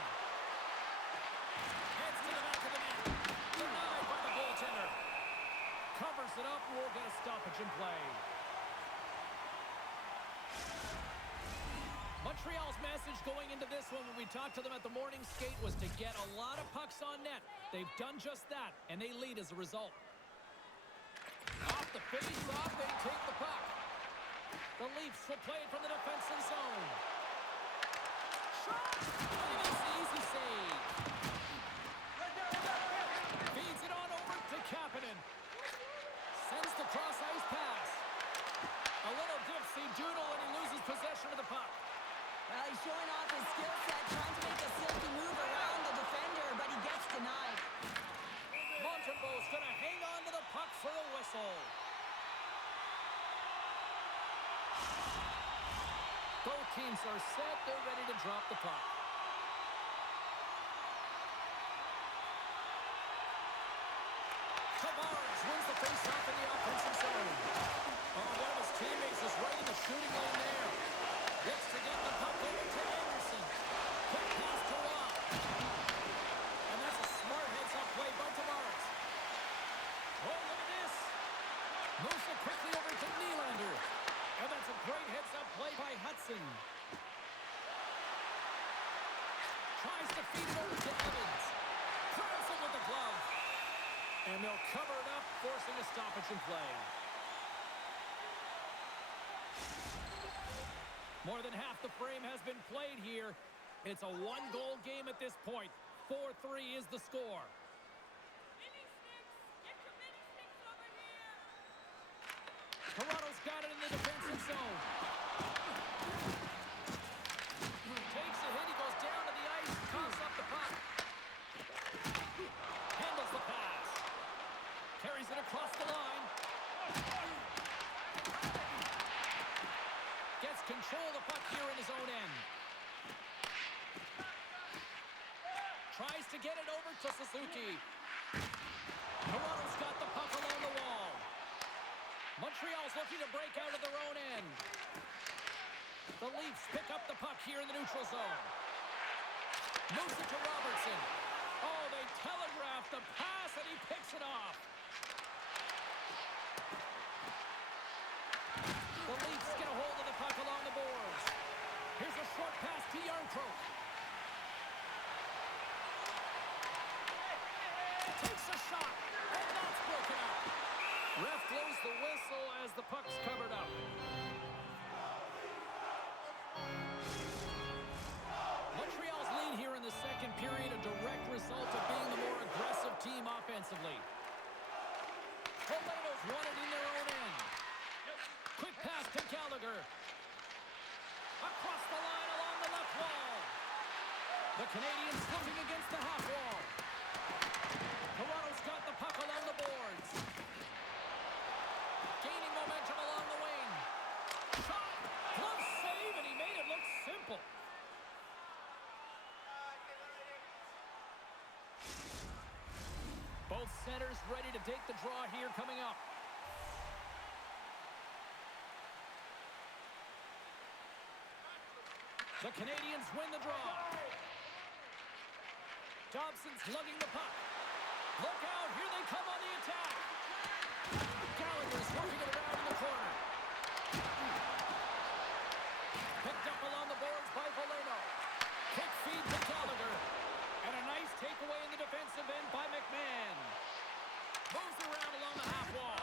Heads to the back of the net. Denied by the goaltender. Covers it up, and we'll get a stoppage in play. Montreal's message going into this one when we talked to them at the morning skate was to get a lot of pucks on net. They've done just that, and they lead as a result. Off the face-off, they take the puck. The Leafs will play it from the defensive zone. Shot! And he makes the easy save. Feeds it on over to Kapanen. Sends the cross-ice pass. A little dipsy doodle, and he loses possession of the puck. Well, he's showing off his skill set, trying to make a silky move around the defender, but he gets denied. Montembeau's going to hang on to the puck for a whistle. Both teams are set. They're ready to drop the puck. Tavares wins the face-off in the offensive zone. Oh, one of his teammates is right in the shooting lane there. Looks to get the puck over to Anderson. Quick pass to Rob. And that's a smart heads-up play by Tavares. Oh, look at this. Moves it quickly over to Nylander. And that's a great heads-up play by Hudson. Tries to feed it over to Evans. Grabs him with the glove. And they'll cover it up, forcing a stoppage in play. More than half the frame has been played here. It's a one-goal game at this point. 4-3 is the score. Toronto's got it in the defensive zone. Takes a hit. He goes down to the ice. Coughs up the puck. Handles the pass. Carries it across the line. Gets control of the puck here in his own end. Tries to get it over to Suzuki. Toronto's got the puck along the wall. Montreal's looking to break out of their own end. The Leafs pick up the puck here in the neutral zone. Moves it to Robertson. Oh, they telegraph the pass, and he picks it off. The Leafs get a hold of the puck along the boards. Here's a short pass to Yarncroke. Takes a shot, and that's broken up. Ref blows the whistle as the puck's covered up. Montreal's lead here in the second period, a direct result of being the more aggressive team offensively. Poleto's won it in their own end. Quick pass to Gallagher. Across the line along the left wall. The Canadiens looking against the half wall. Toronto's got the puck along the boards. Gaining momentum along the wing. Shot. Glove save, and he made it look simple. Both centers ready to take the draw here coming up. The Canadiens win the draw. Dobson's lugging the puck. Look out, here they come on the attack. Gallagher's working it around in the corner. Picked up along the boards by Polito. Quick feed to Gallagher. And a nice takeaway in the defensive end by McMahon. Moves around along the half wall.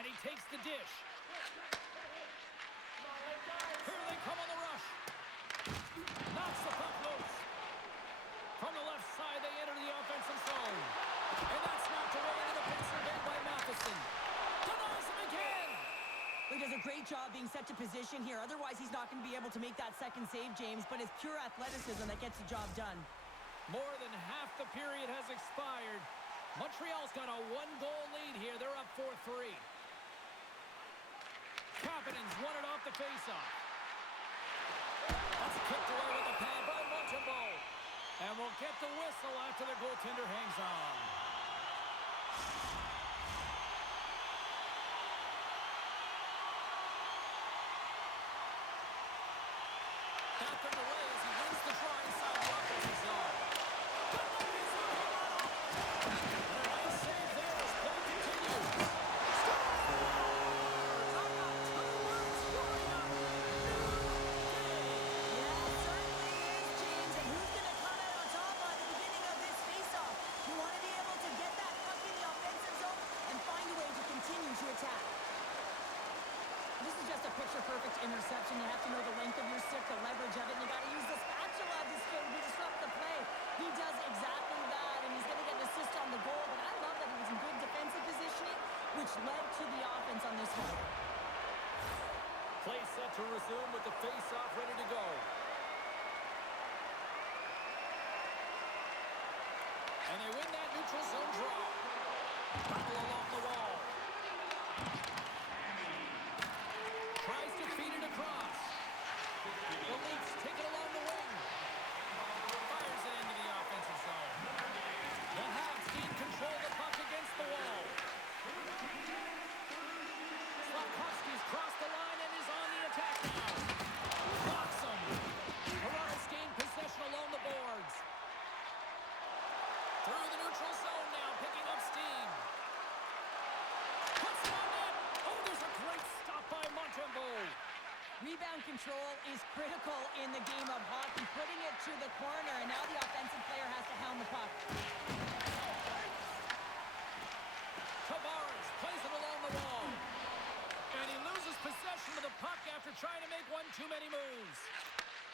And he takes the dish. Here they come on the rush. Knocks the puck loose. From the left side, they enter the offensive zone. And that's knocked away in the defensive end by Matheson. Denies him again. He does a great job being set to position here. Otherwise, he's not going to be able to make that second save, James. But it's pure athleticism that gets the job done. More than half the period has expired. Montreal's got a one-goal lead here. They're up 4-3. Kapanen's won it off the faceoff. That's kicked away with the pad by Montembeau. And we'll get the whistle after the goaltender hangs on. underway as he wins the draw inside the offensive zone. Good leg is up, he got all of it. And a nice save there as play continues. Picture-perfect interception. You have to know the length of your stick, the leverage of it, and you got to use the spatula to disrupt the play. He does exactly that, and he's going to get an assist on the goal, but I love that he was in good defensive positioning, which led to the offense on this one. Play set to resume with the face-off ready to go. And they win that neutral zone draw. Battle along the wall. Tries to feed it across. The Leafs take it along the wing. Fires it into the offensive zone. The Habs gain control of the puck against the wall. Slavkovsky's crossed the line and is on the attack now. Blocks him. Toronto's gained possession along the boards. Through the neutral zone now, picking up steam. Puts it on net. Oh, there's a great stop by Montembeault. Rebound control is critical in the game of hockey, putting it to the corner, and now the offensive player has to hound the puck. Tavares plays it along the wall. And he loses possession of the puck after trying to make one too many moves.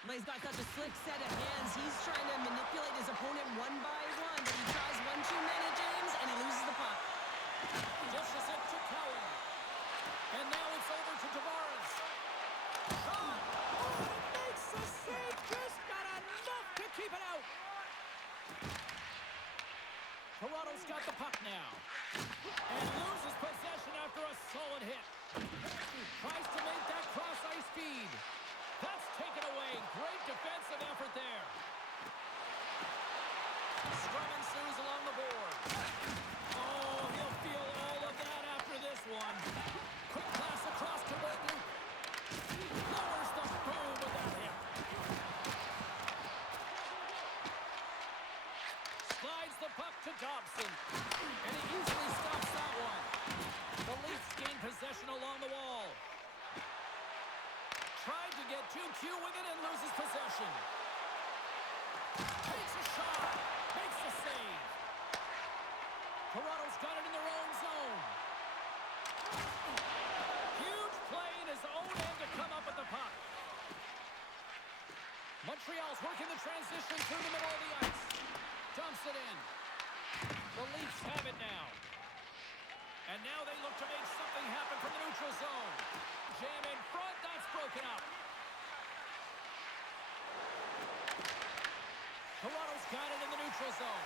Well, he's got such a slick set of hands. He's trying to manipulate his opponent one by one, but he tries one too many, James, and he loses the puck. Dishes it to Cowan. And now it's over to Tavares. Shot! Oh, he makes the save! Just got enough to keep it out! Toronto's got the puck now. And loses possession after a solid hit. Tries to make that cross-ice feed. That's taken away. Great defensive effort there. Scrum ensues along the board. Oh, he'll feel all of that after this one. Quick pass across to Bolduc. Lowers the boom with that hit. Slides the puck to Dobson. And he easily stops that one. The Leafs gain possession along the wall. Tried to get too cute with it and loses possession. Takes a shot. Makes the save. Toronto's got it in their own zone. Huge play in his own end to come up with the puck. Montreal's working the transition through the middle of the ice. Dumps it in. The Leafs have it now. And now they look to make something happen from the neutral zone. Jam in front, that's broken up. Toronto's got it in the neutral zone.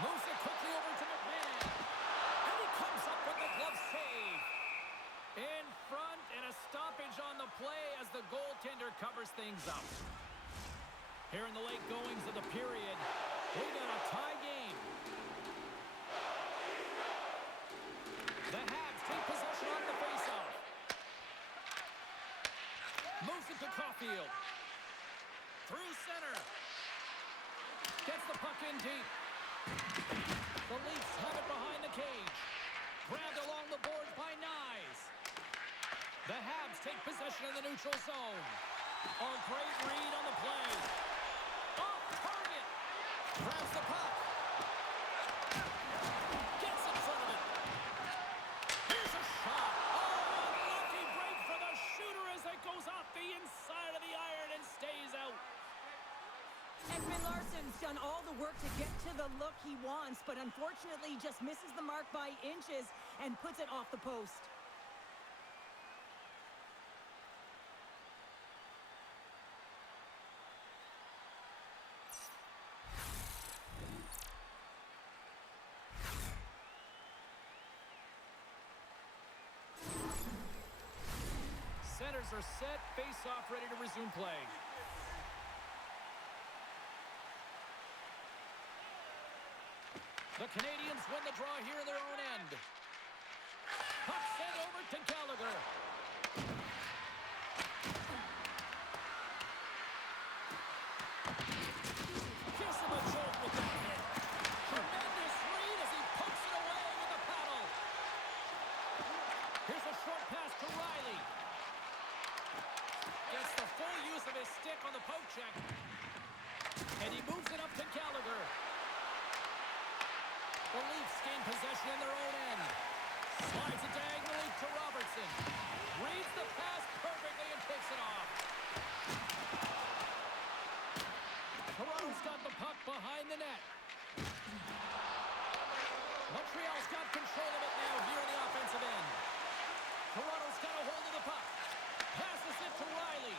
Moves it quickly over to McMahon. And he comes up with the glove save. In front, and a stoppage on the play as the goaltender covers things up. Here in the late goings of the period, we got a tie game. The Habs take possession on the faceoff. Moves it to Caulfield. Through center. Gets the puck in deep. The Leafs have it behind the cage. Grabbed along the boards by Nyes. The Habs take possession in the neutral zone. A great read on the play. Off target. Grabs the puck. Gets in front of it. Here's a shot. Oh, lucky break for the shooter as it goes off the inside of the iron and stays out. Ekman Larsson's done all the work to get to the look he wants, but unfortunately just misses the mark by inches and puts it off the post. Centers are set, face-off ready to resume play. The Canadiens win the draw here in their own end. Puck sent over to Gallagher. The Leafs gain possession in their own end. Slides it diagonally to Robertson. Reads the pass perfectly and takes it off. Toronto's got the puck behind the net. Montreal's got control of it now here in the offensive end. Toronto's got a hold of the puck. Passes it to Riley.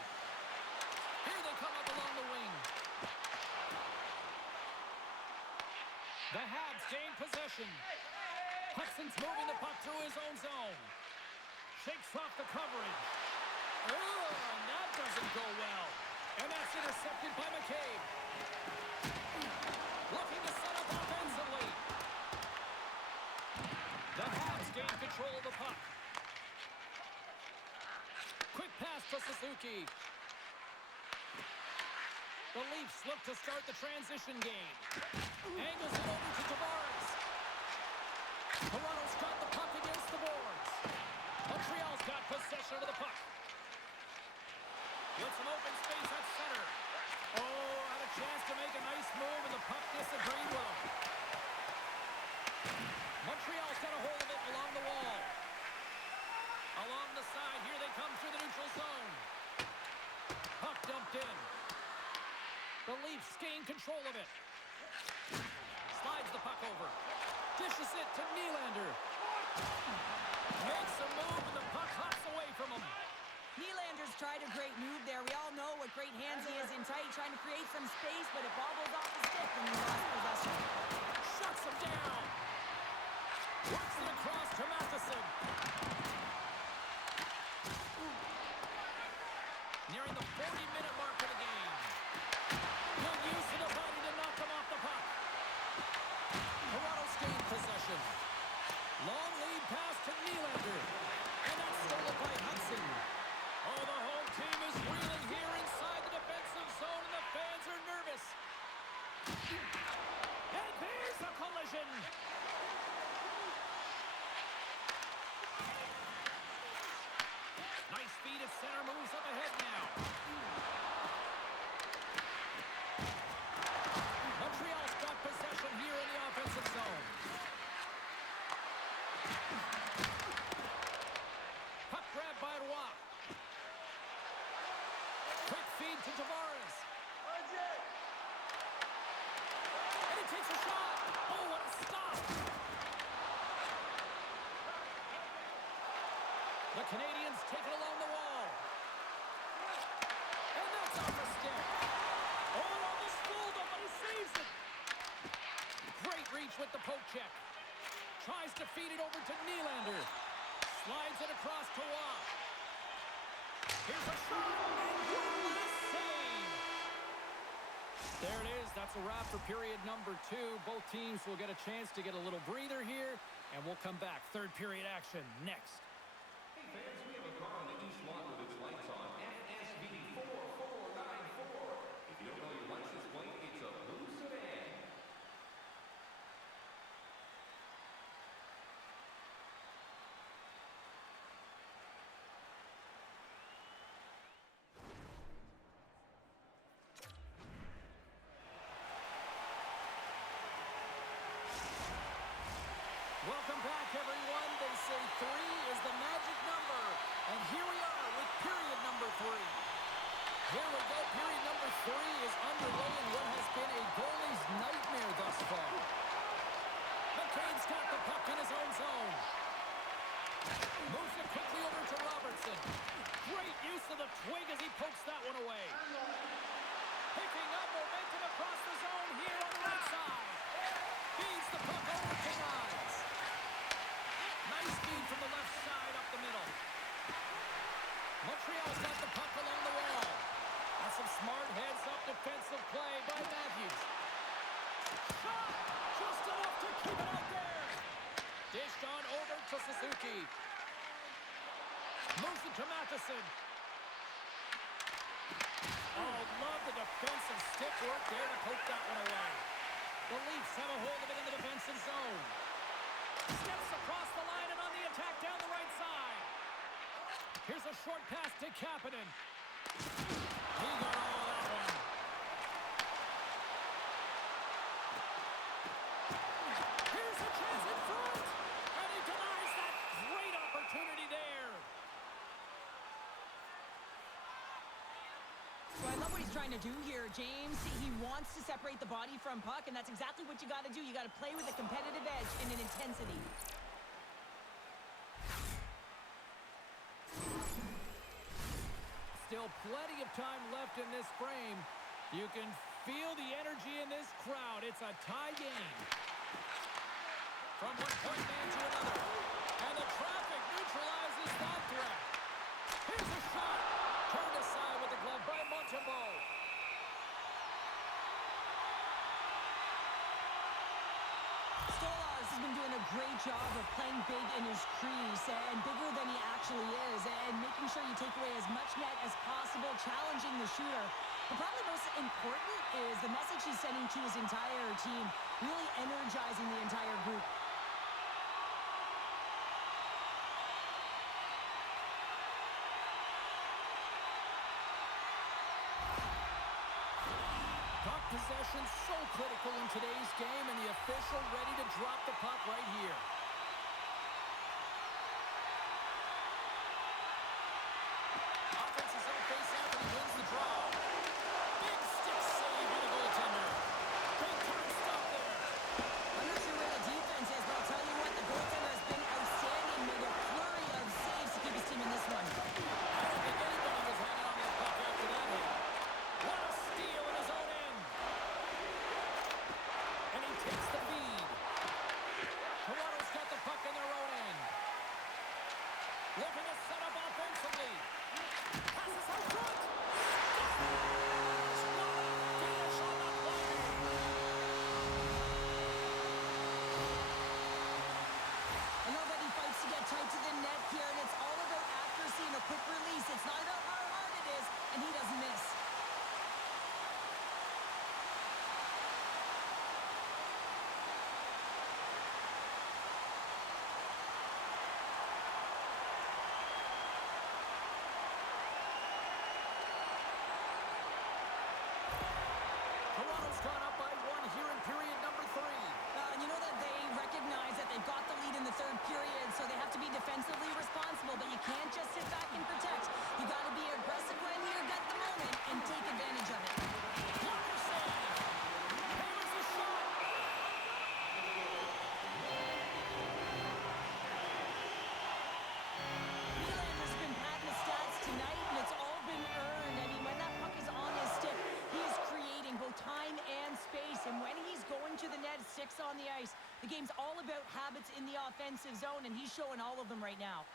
Here they come up along the wing. The Habs gain possession. Hudson's moving the puck through his own zone. Shakes off the coverage. Oh, and that doesn't go well. And that's intercepted by McCabe. Looking to set up offensively. The Habs gain control of the puck. Quick pass to Suzuki. The Leafs look to start the transition game. Angles it over to Tavares. Toronto's got the puck against the boards. Montreal's got possession of the puck. With some open space at center. Oh, had a chance to make a nice move, and the puck disagreed with him. Montreal's got a hold of it along the wall. Along the side, here they come through the neutral zone. Puck dumped in. The Leafs gain control of it. Slides the puck over. Dishes it to Nylander. Makes a move, and the puck hops away from him. Nylander's tried a great move there. We all know what great hands he is in tight, trying to create some space, but it bobbles off the stick and he lost possession. Shuts him down. Works it across to Matheson. Nearing the 40-minute mark of the game. Good use of the body to knock him off the puck. Toronto's gained possession. Long lead pass to Nylander. And that's stolen by Hudson. Oh, the home team is reeling here inside the defensive zone, and the fans are nervous. And there's a collision. Nice feed at center, moves up ahead now. Montreal's got possession here in the offensive zone. Puck grab by Roy. Quick feed to Tavares. And he takes a shot. Oh, what a stop. The Canadiens take it along the wall. And that's off the stick. Oh, almost fooled him, but he saves it. Great reach with the poke check. Tries to feed it over to Nylander. Slides it across to Roy. Here's a shot. And what a save. There it is. That's a wrap for period number 2. Both teams will get a chance to get a little breather here, and we'll come back. Third period action next. Hey fans, we have a car on the east lot with its lights on. FSV 4494. If you don't know your license plate, it's a blue sedan. Welcome back, everyone. They say 3 is the magic number. And here we are with period number 3. Here we go. Period number 3 is underway in what has been a goalie's nightmare thus far. McCabe's got the puck in his own zone. Moves it quickly over to Robertson. Great use of the twig as he pokes that one away. Picking up momentum across the zone here on the right side. Feeds the puck over to Rise. Nice feed from the left side up the middle. Montreal's got the puck along the wall. That's some smart heads-up defensive play by Matthews. Shot! Just enough to keep it out there. Dished on over to Suzuki. Moves it to Matheson. Oh, love the defensive stick work there to poke that one away. The Leafs have a hold of it in the defensive zone. Steps across the line and on the attack down the right side. Here's a short pass to Kapanen. He got all that one. Here's a trying to do here, James. He wants to separate the body from puck, and that's exactly what you got to do. You got to play with a competitive edge and an intensity. Still plenty of time left in this frame. You can feel the energy in this crowd. It's a tie game. From one point man to another. And the traffic neutralizes that threat. Here's a shot. Turned aside with the glove by Montreal. Stolarz has been doing a great job of playing big in his crease and bigger than he actually is, and making sure you take away as much net as possible, challenging the shooter. But probably most important is the message he's sending to his entire team, really energizing the entire group. Puck possession so critical in today's game, and the official ready to drop the puck right here. Offense is on face-off, and he wins the draw. Big stick save by the goaltender. Big time stop there. I'm not sure where the defense is, but I'll tell you what, the goaltender has been outstanding, made a flurry of saves to keep his team in this one. I don't think anybody was hanging on that puck after that hit. What a steal in his own end. And he takes the lead. Toronto's got the puck in their own end. Looking to set up offensively. Passes out front. Finish on the play. I know that he fights to get tight to the net here, and it's all about accuracy and a quick release. It's not about how hard it is, and he doesn't miss. Toronto's gone up by one here in period number 3. And you know that they recognize that they've got the lead in the third period, so they have to be defensively responsible, but you can't just sit back and protect. You got to be aggressive when you get the moment and take advantage of it. Blocker save. Here's the shot. Nylander's been padding the stats tonight, and it's all been earned. I mean, when that puck is on his stick, he is creating both time and space, and when he's going to the net, 6 on the ice, the game's all about habits in the offensive zone, and he's showing all of them right now.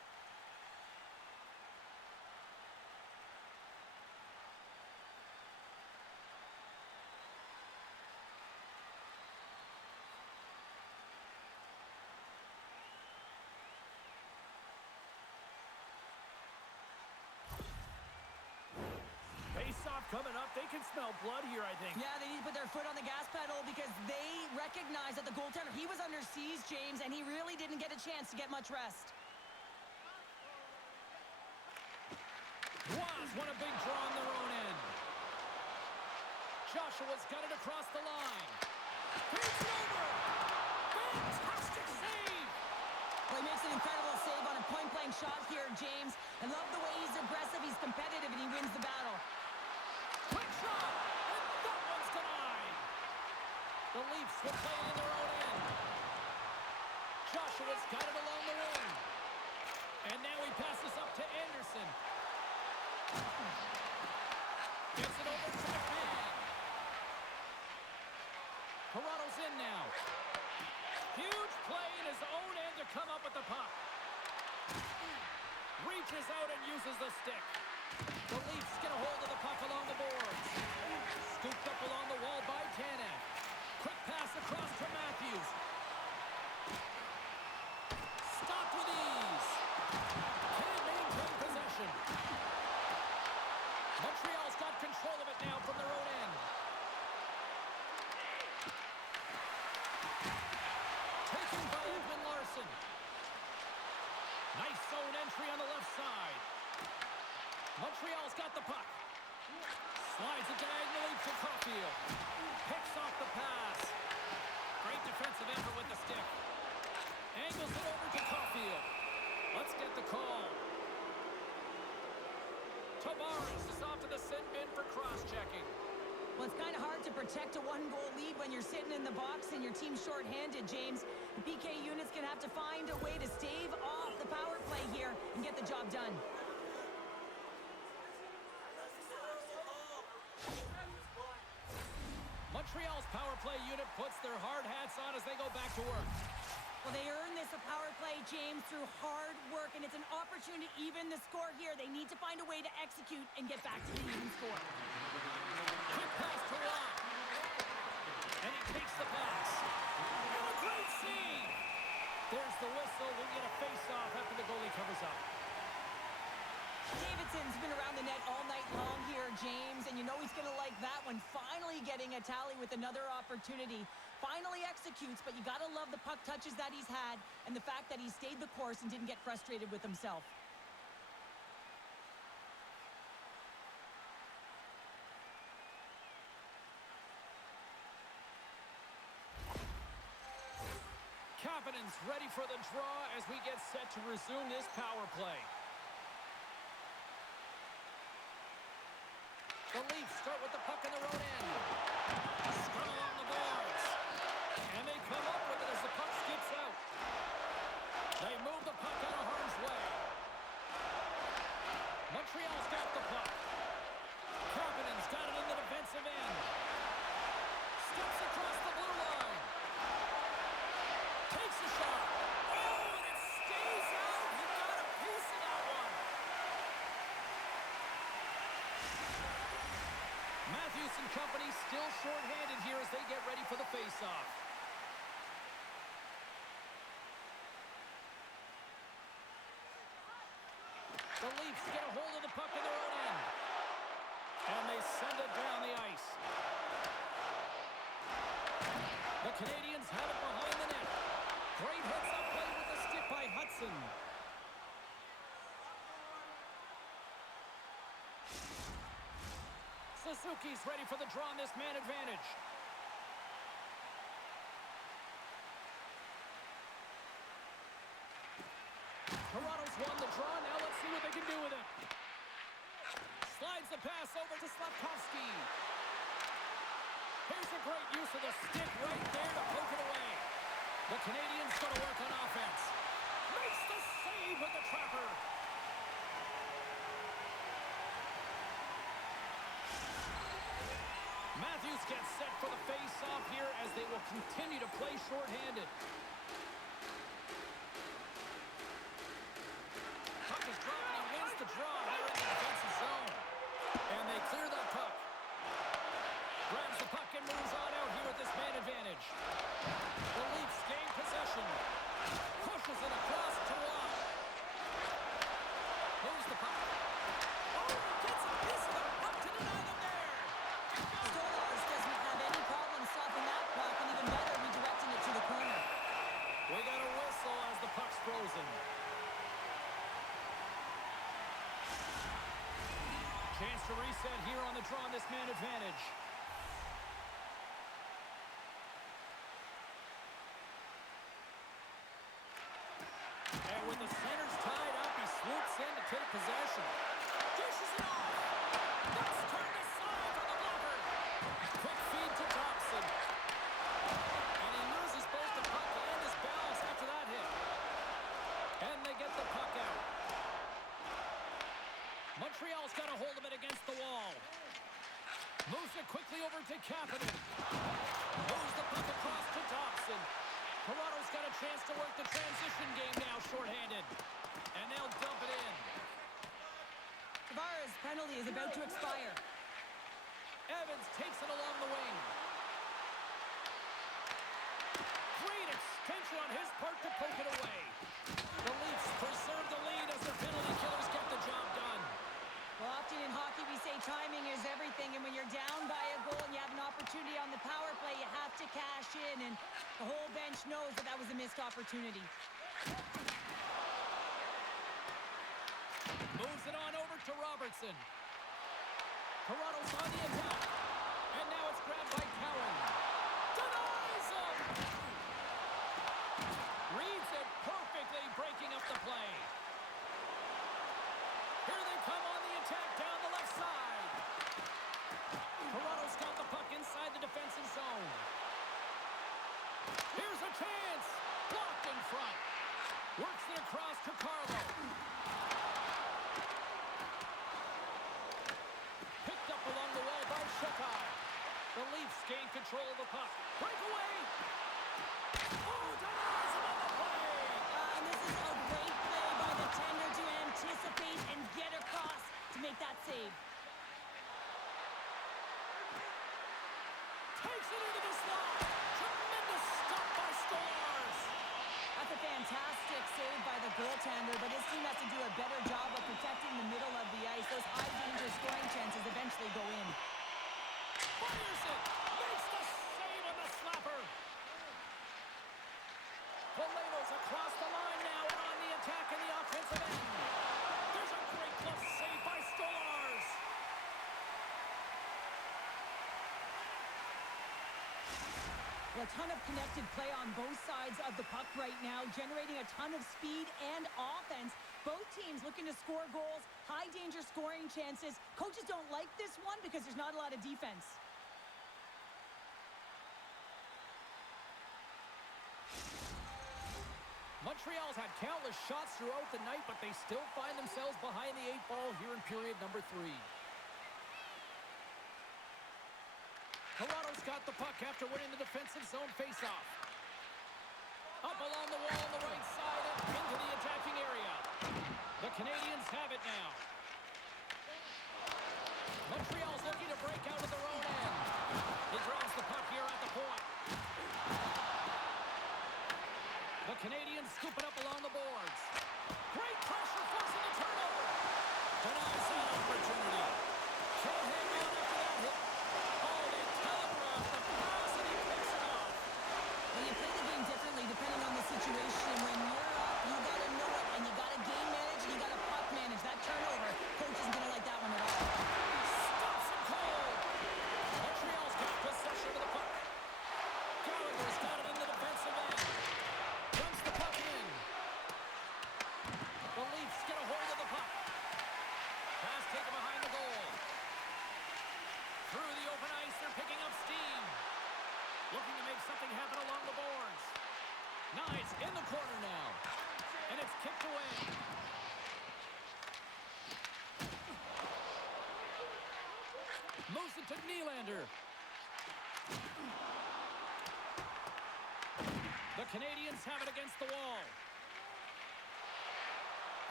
Face-off coming up. They can smell blood here, I think. Yeah, they need to put their foot on the gas pedal because they recognize that the goaltender, he was under siege, James, and he really didn't get a chance to get much rest. Waz won a big draw on their own end. Joshua's got it across the line. Feeds it over. Fantastic save. Well, he makes an incredible save on a point-blank shot here, James. I love the way he's aggressive, he's competitive, and he wins the battle. Quick shot. And that one's denied. The Leafs will play it in their own end. Joshua's got it along the wing. And now he passes up to Anderson. Gets it over to McMahon. Toronto's in now. Huge play in his own end to come up with the puck. Reaches out and uses the stick. The Leafs get a hold of the puck along the boards. Scooped up along the wall by Tanev. Quick pass across to Matthews. Stopped with ease. Can't maintain possession. Montreal's got control of it now from their own end. Taken by Edmund Larson. Nice zone entry on the left side. Montreal's got the puck. Slides it diagonally to Caulfield. Picks off the pass. Great defensive effort with the stick. Angles it over to Caulfield. Let's get the call. Tavares is off to the sin bin for cross-checking. one-goal lead when you're sitting in the box and your team's shorthanded, James. The PK unit's going to have to find a way to stave off the power play here and get the job done. Montreal's power play unit puts their hard hats on as they go back to work. Well, they earned this a power play, James, through hard work, and it's an opportunity to even the score here. They need to find a way to execute and get back to the even score. Quick pass to Rock. And he takes the pass. And a great save. There's the whistle. We'll get a face-off after the goalie covers up. Davidson's been around the net all night long here, James, and you know he's going to like that one. Finally getting a tally with another opportunity. Finally executes, but you got to love the puck touches that he's had and the fact that he stayed the course and didn't get frustrated with himself. Kapanen's ready for the draw as we get set to resume this power play. The Leafs start with the puck in the road end. Scrum along the boards. And they come up with it as the puck skips out. They move the puck out of harm's way. Montreal's got the puck. Kapanen's got it in the defensive end. Steps across the blue line. Takes a shot. Oh, and it stays out. He got a piece of that one. Matthews and company still shorthanded here as they get ready for the face-off. The Leafs get a hold of the puck in their own end. And they send it down the ice. The Canadiens have it behind the net. Great heads-up play with the stick by Hudson. Suzuki's ready for the draw on this man advantage. Toronto's won the draw. Now let's see what they can do with it. Slides the pass over to Slavkovsky. Here's a great use of the stick right there to poke it away. The Canadiens going to work on offense. Makes the save with the trapper. Matthews gets set for the face-off here as they will continue to play shorthanded. Puck is dropped and he wins the draw here in the defensive zone. And they clear that puck. Grabs the puck and moves on out here with this man advantage. The Leafs gain possession. Pushes it across to Rock. Moves the puck. Oh, he gets a piece of the puck to deny them there. Stolarz doesn't have any problem stopping that puck, and even better, redirecting it to the corner. We got a whistle as the puck's frozen. Chance to reset here on the draw on this man advantage. And with the centers tied up, he swoops in to take possession. Dishes it off. That's turned aside for the blocker. Quick feed to Dobson. And he loses both the puck and his balance after that hit. And they get the puck out. Montreal's got a hold of it against the wall. Moves it quickly over to Kapanen. Moves the puck across to Dobson. Toronto's got a chance to work the transition game now, shorthanded. And they'll dump it in. Tavares' penalty is about to expire. Evans takes it along the wing. Great extension on his part to poke it away. The Leafs preserve the lead as their penalty killers get the job done. Well, often in hockey we say timing is everything, and when you're down by a goal and you have an opportunity on the power play, you have to cash in, and the whole bench knows that that was a missed opportunity. Moves it on over to Robertson. Toronto's on the attack. And now it's grabbed by Cowan. Denies him! Reads it perfectly, breaking up the play. Here they come on the attack down the left side. Toronto's got the puck inside the defensive zone. across to Carlo. Picked up along the wall by Shekai. The Leafs gain control of the puck. Breakaway. Oh, denies him on the play. And this is a great play by the tender to anticipate and get across to make that save. Takes it into the slot. Tremendous stop by Stars. That's a fantastic save by the goaltender, but his team has to do a better job of protecting the middle of the ice. Those high-danger scoring chances eventually go in. Fires it. Makes the save on the slapper. Valeno's across the line now and on the attack in the offensive end. There's a great glove save by Stars. A ton of connected play on both sides of the puck right now, generating a ton of speed and offense. Both teams looking to score goals, high-danger scoring chances. Coaches don't like this one because there's not a lot of defense. Montreal's had countless shots throughout the night, but they still find themselves behind the 8 ball here in period number 3. Toronto's got the puck after winning the defensive zone faceoff. Up along the wall on the right side and into the attacking area. The Canadiens have it now. Montreal's looking to break out of their own end. He grabs the puck here at the point. The Canadiens scoop it up along the boards. Great pressure, forcing the turnover. Denies that opportunity. Can't hang on after that hit. Oh, they telegraph the pass and he picks it off. Well, you play the game differently depending on the situation. When you're up, you got to know it, and you got to game manage, and you got to puck manage. That turnover, coach isn't going to like that one at all. Stops him cold. Montreal's got possession of the puck. Gallagher's got it in the defensive end. Dumps the puck in. The Leafs get a hold of the puck. Pass taken behind the goal. Through the open ice, they're picking up steam. Looking to make something happen along the boards. Nice, in the corner now. And it's kicked away. Moves it to Nylander. The Canadiens have it against the wall.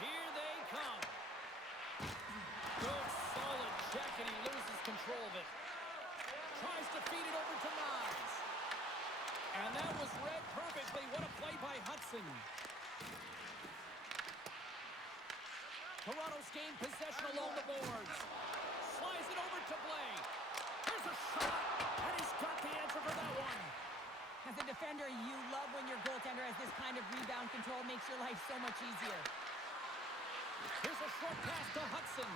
Here they come. Good, solid check, and he loses control of it. Tries to feed it over to Nyes. And that was read perfectly. What a play by Hudson. Toronto's gained possession along the boards. Slides it over to Blake. There's a shot, and he's got the answer for that one. As a defender, you love when your goaltender has this kind of rebound control. Makes your life so much easier. Here's a short pass to Hudson.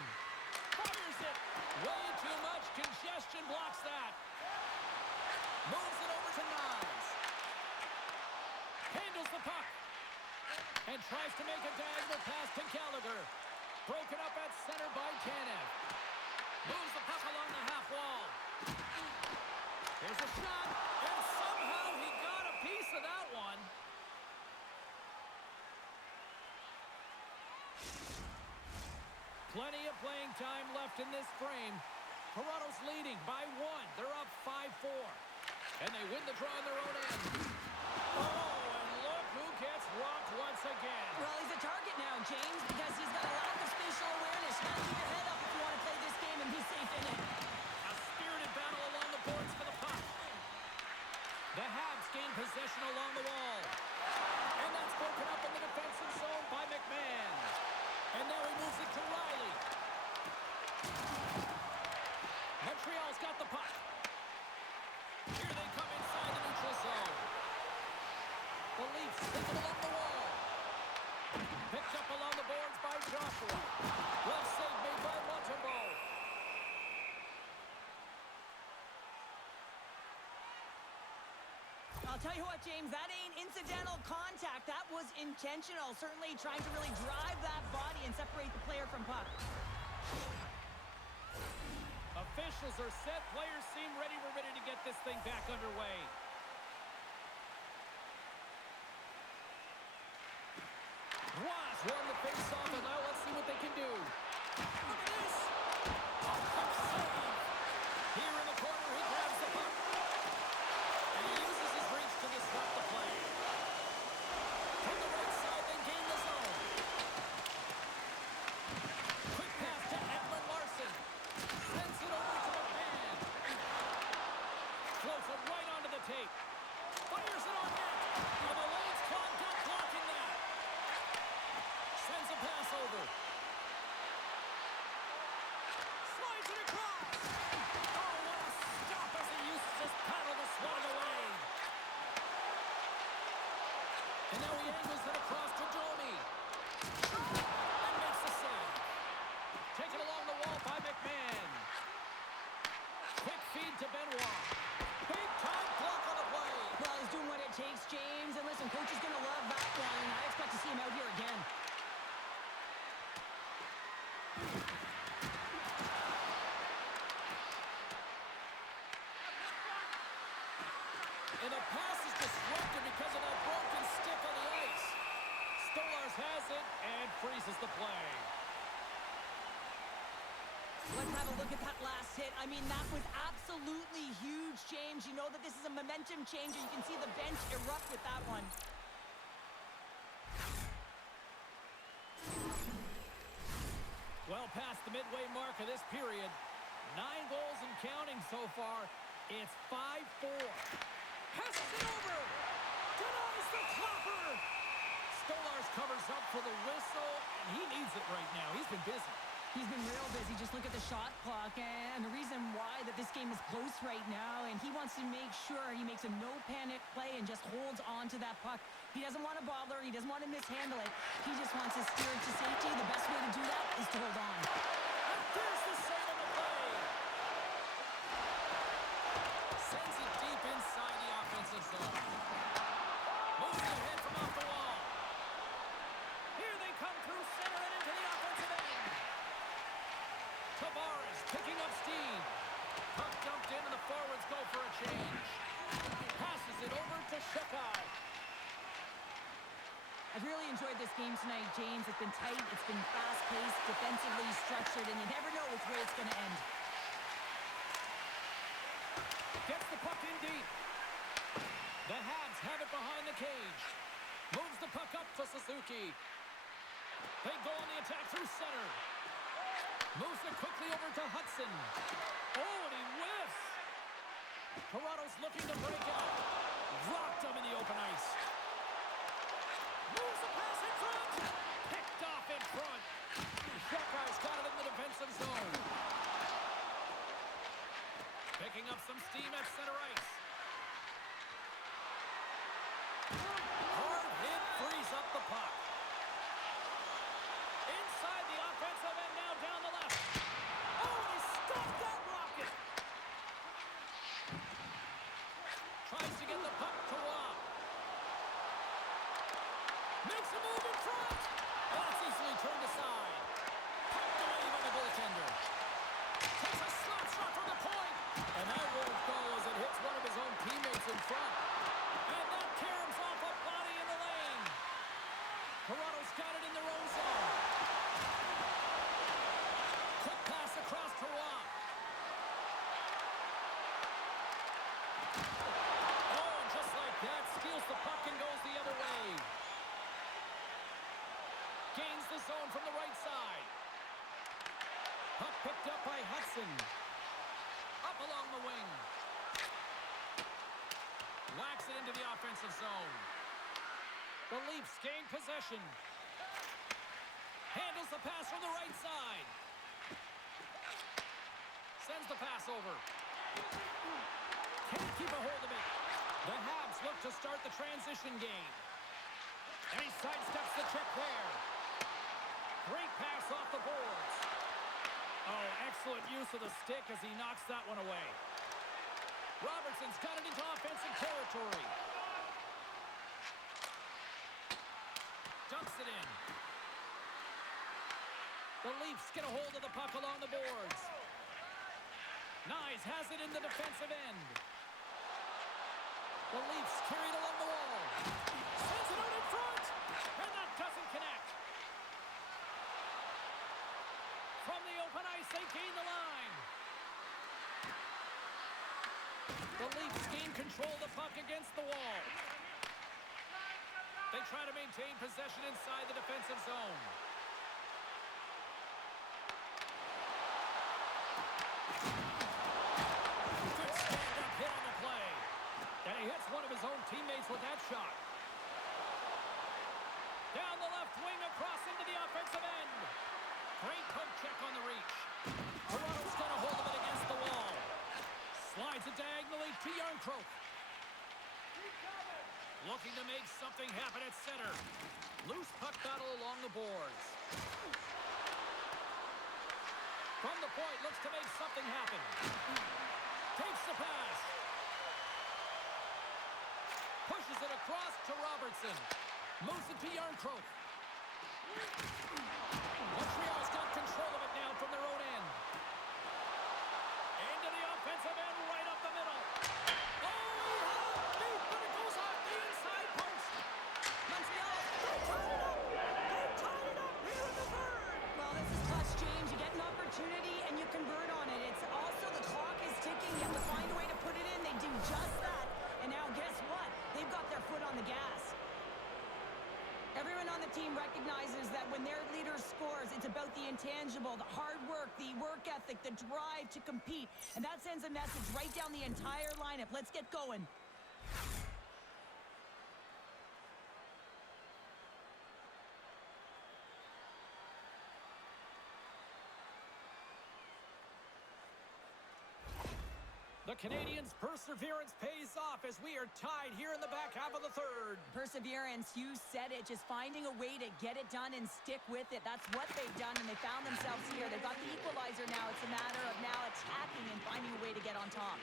Fires it. Way too much congestion blocks that. Moves it over to Nyes. Handles the puck. And tries to make a diagonal pass to Gallagher. Broken up at center by Tanev. Moves the puck along the half wall. Here's a shot. And somehow he got a piece of that one. Plenty of playing time left in this frame. Toronto's leading by 1. They're up 5-4. And they win the draw on their own end. Oh, and look who gets rocked once again. Well, he's a target now, James, because he's got a lack of spatial awareness. You got to keep your head up if you want to play this game and be safe in it. A spirited battle along the boards for the puck. The Habs gain possession along the wall. And that's broken up in the defensive zone by McMahon. And now he moves it to Riley. Montreal's got the puck. Here they come inside the neutral zone. The Leafs send it along the wall. Picked up along the boards by Joshua. Glove save made by Montembeault. I'll tell you what, James, that ain't incidental contact. That was intentional. Certainly trying to really drive that body and separate the player from puck. Officials are set. Players seem ready. We're ready to get this thing back underway. Ross won the face-off, and now let's see what they can do. Look at this. Oh, quick save. Here in the corner, he grabs the puck. And he uses his reach to disrupt the play. From the right side, they gain the zone. Quick pass to Edmund Larson. Sends it over to McMahon. Floats it right onto the tape. Fires it on net. And the lane's clogged up, blocking that. Sends a pass over. Slides it across. Oh, what a stop as he uses his paddle to swat it away. And now he angles it across to Domi. And makes the save. Taken along the wall by McMahon. Quick feed to Benoit. Big time block on the play. Well, he's doing what it takes, James. And listen, coach is going to love that one, and I expect to see him out here again. And the pass is disrupted because of that broken stick on the ice. Stolarz has it and freezes the play. Let's have a look at that last hit. I mean, that was absolutely huge, James. You know that this is a momentum changer. You can see the bench erupt with that one. Well past the midway mark of this period. 9 goals and counting so far. It's 5-4. Passes it over. Denies the clapper. Stolarz covers up for the whistle, and he needs it right now. He's been busy. He's been real busy. Just look at the shot clock, and the reason why that this game is close right now, and he wants to make sure he makes a no-panic play and just holds on to that puck. He doesn't want to bother. He doesn't want to mishandle it. He just wants to steer it to safety. The best way to do that is to hold on. And there's the save on the play. Sends it deep inside the offensive zone. Moves it ahead from off the wall. Here they come through center and into the offensive end. Tavares picking up steam. Puck dumped in and the forwards go for a change. Passes it over to Shekai. I've really enjoyed this game tonight, James. It's been tight, it's been fast-paced, defensively structured, and you never know which way it's going to end. Gets the puck in deep. The Habs have it behind the cage. Moves the puck up to Suzuki. They go on the attack through center. Moves it quickly over to Hudson. Oh, and he whiffs. Toronto's looking to break out. Rocked him in the open ice. Moves the pass in front. Picked off in front. Shekai's got it in the defensive zone. Picking up some steam at center ice. Hard hit frees up the puck. Inside the offensive end, now down the left. Oh, and he stopped that rocket. Tries to get the puck to Rob. Makes a move in front. Oh, it's easily turned aside. Pucked away by the goaltender. Takes a slap shot from the point. And that won't go as it hits one of his own teammates in front. And that caroms off a body in the lane. Toronto's got it in their own zone. Quick pass across to Rob. Oh, and just like that, steals the puck and goes the other way. Gains the zone from the right side. Puck picked up by Hudson. Up along the wing. Whacks it into the offensive zone. The Leafs gain possession. Handles the pass from the right side. Sends the pass over. Can't keep a hold of it. The Habs look to start the transition game. And he sidesteps the check there. Great pass off the boards. Oh, excellent use of the stick as he knocks that one away. Robertson's got it into offensive territory. Dumps it in. The Leafs get a hold of the puck along the boards. Nyes has it in the defensive end. The Leafs carry it along the wall. Sends it out in front. And that doesn't connect. From the open ice, they gain the line. The Leafs gain control of the puck against the wall. They try to maintain possession inside the defensive zone. Good stand-up hit on the play. And he hits one of his own teammates with that shot. Down the left wing, across into the offensive end. Great poke check on the reach. Toronto's got a hold of it against the wall. Slides it diagonally to Yarncroke. Looking to make something happen at center. Loose puck battle along the boards. From the point, looks to make something happen. Takes the pass. Pushes it across to Robertson. Moves it to Yarncroke. Montreal's got control of it now from their own end. Into the offensive end, right up the middle. Oh, deep, but it goes off the inside post. Montreal, they tied it up. They tied it up here in the third. Well, this is clutch, James. You get an opportunity and you convert on it. It's also the clock is ticking. You have to find a way to put it in. They do just that. And now guess what? They've got their foot on the gas. Everyone on the team recognizes that when their leader scores, it's about the intangible, the hard work, the work ethic, the drive to compete. And that sends a message right down the entire lineup. Let's get going. The Canadiens' perseverance pays off as we are tied here in the back half of the third. Perseverance, you said it. Just finding a way to get it done and stick with it. That's what they've done, and they found themselves here. They've got the equalizer now. It's a matter of now attacking and finding a way to get on top.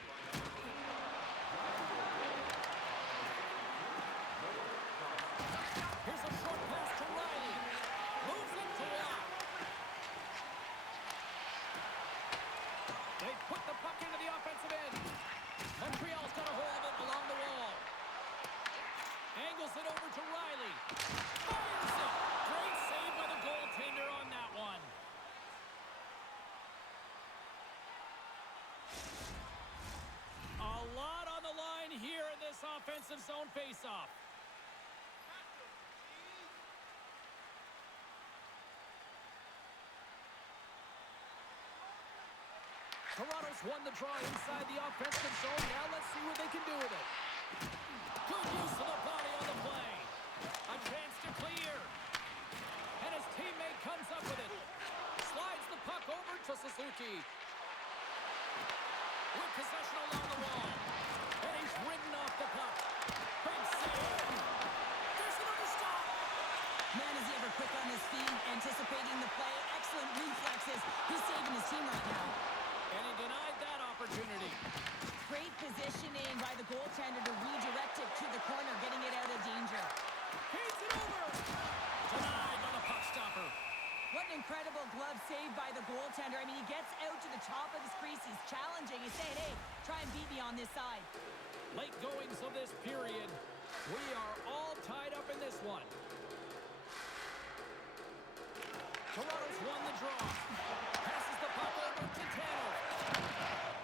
Here's a short pass to Riley. Moves it to Watt. They put the puck into the offensive end. Montreal's got a hold of it along the wall. Angles it over to Riley. Fires it. Great save by the goaltender on that one. A lot on the line here in this offensive zone faceoff. Toronto's won the draw inside the offensive zone. Now let's see what they can do with it. Good use of the body on the play. A chance to clear. And his teammate comes up with it. Slides the puck over to Suzuki. With possession along the wall. And he's ridden off the puck. Big save. There's another stop. Man, is he ever quick on his feet, anticipating the play. Excellent reflexes. He's saving his team right now. And he denied that opportunity. Great positioning by the goaltender to redirect it to the corner, getting it out of danger. Feeds it over. Denied by the puck stopper. What an incredible glove save by the goaltender. I mean, he gets out to the top of his crease. He's challenging. He's saying, hey, try and beat me on this side. Late goings of this period. We are all tied up in this one. Toronto's won the draw. Passes the puck over to Tanner.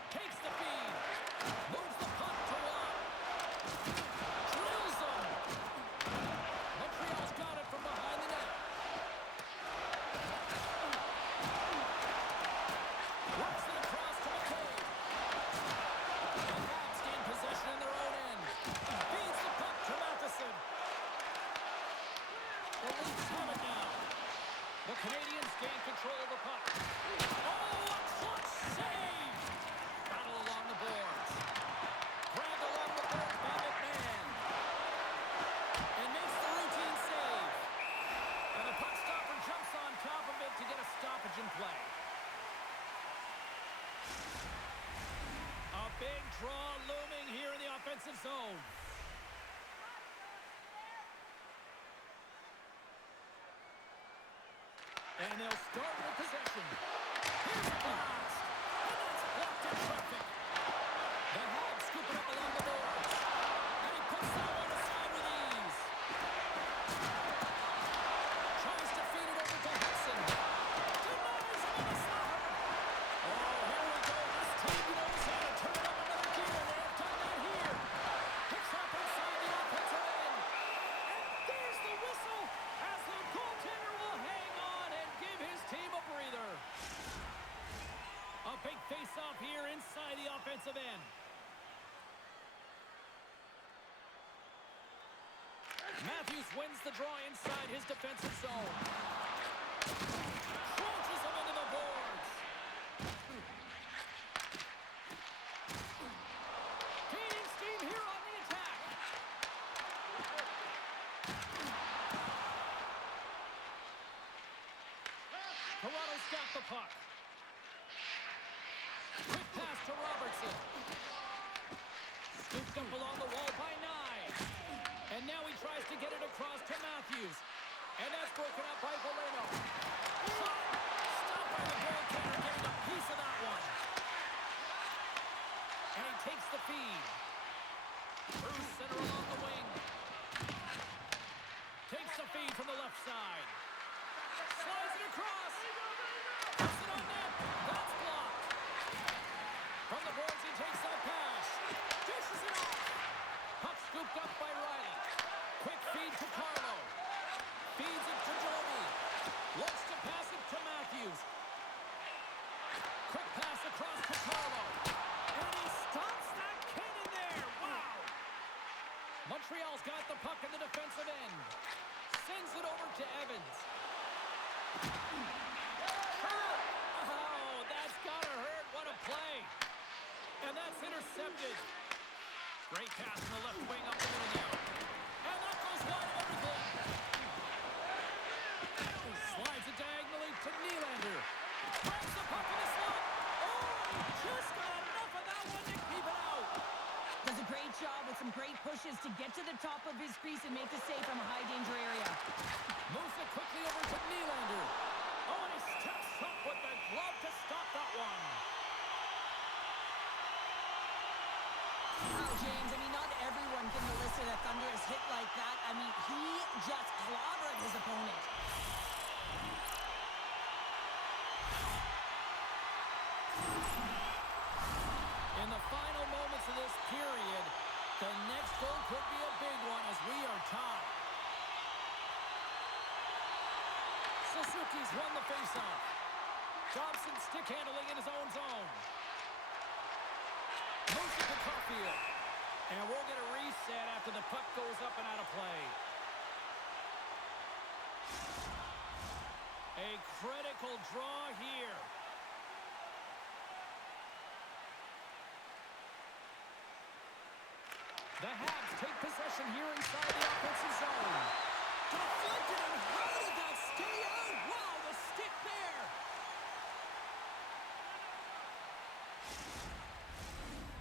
Takes the feed. Moves the puck to Watt. Drills him. Montreal's got it from behind the net. Works it across to McCabe. The Hawks gain possession in their own end. Feeds the puck to Matheson. The Leafs have it now. The Canadiens gain control of the puck. Oh, a clutch save! Battle along the boards. Grabbed along the boards by McMahon. And makes the routine save. And the puck stopper jumps on top of it to get a stoppage in play. A big draw looming here in the offensive zone. And they'll start with possession. Here's a blast. And that's blocked in traffic. The Hawks scoop it up along the boards. And he puts that one aside with ease. Tries to feed it over to Hudson. Denies him on the slap Matthews wins the draw inside his defensive zone. Launches him into the boards. Gaining steam here on the attack. Toronto's got the puck. Quick pass to Robertson. Scooped up along the wall by Nye. And now he tries to get it across to Matthews. And that's broken up by Valeno. Shot! Stopped by the goaltender, getting a piece of that one. And he takes the feed. Through center along the wing. Takes the feed from the left side. Slides it across. Puts it on net. That's blocked. From the boards, he takes that pass. Dishes it off. Puck scooped up by Riley. Quick feed to Carlo. Feeds it to Domi. Looks to pass it to Matthews. Quick pass across to Carlo. And he stops that cannon there. Wow. Montreal's got the puck in the defensive end. Sends it over to Evans. Oh, that's gotta hurt. What a play. And that's intercepted. Great pass from the left wing up the middle now. And that goes wide of everything. Slides it diagonally to Nylander. Grabs the puck in the slot. Oh, just got enough of that one to keep it out. Does a great job with some great pushes to get to the top of his crease and make the save from a high-danger area. Moves it quickly over to Nylander. Oh, and he steps up with the glove to stop that one. Wow, James, I mean, not everyone can elicit a thunderous hit like that. I mean, he just clobbered his opponent. In the final moments of this period, the next goal could be a big one as we are tied. Suzuki's won the faceoff. Dobson stick handling in his own zone. Moves it to Caulfield. And we'll get a reset after the puck goes up and out of play. A critical draw here. The Habs take possession here inside the offensive zone. Deflected, and how did that stay out? Wow, the stick there.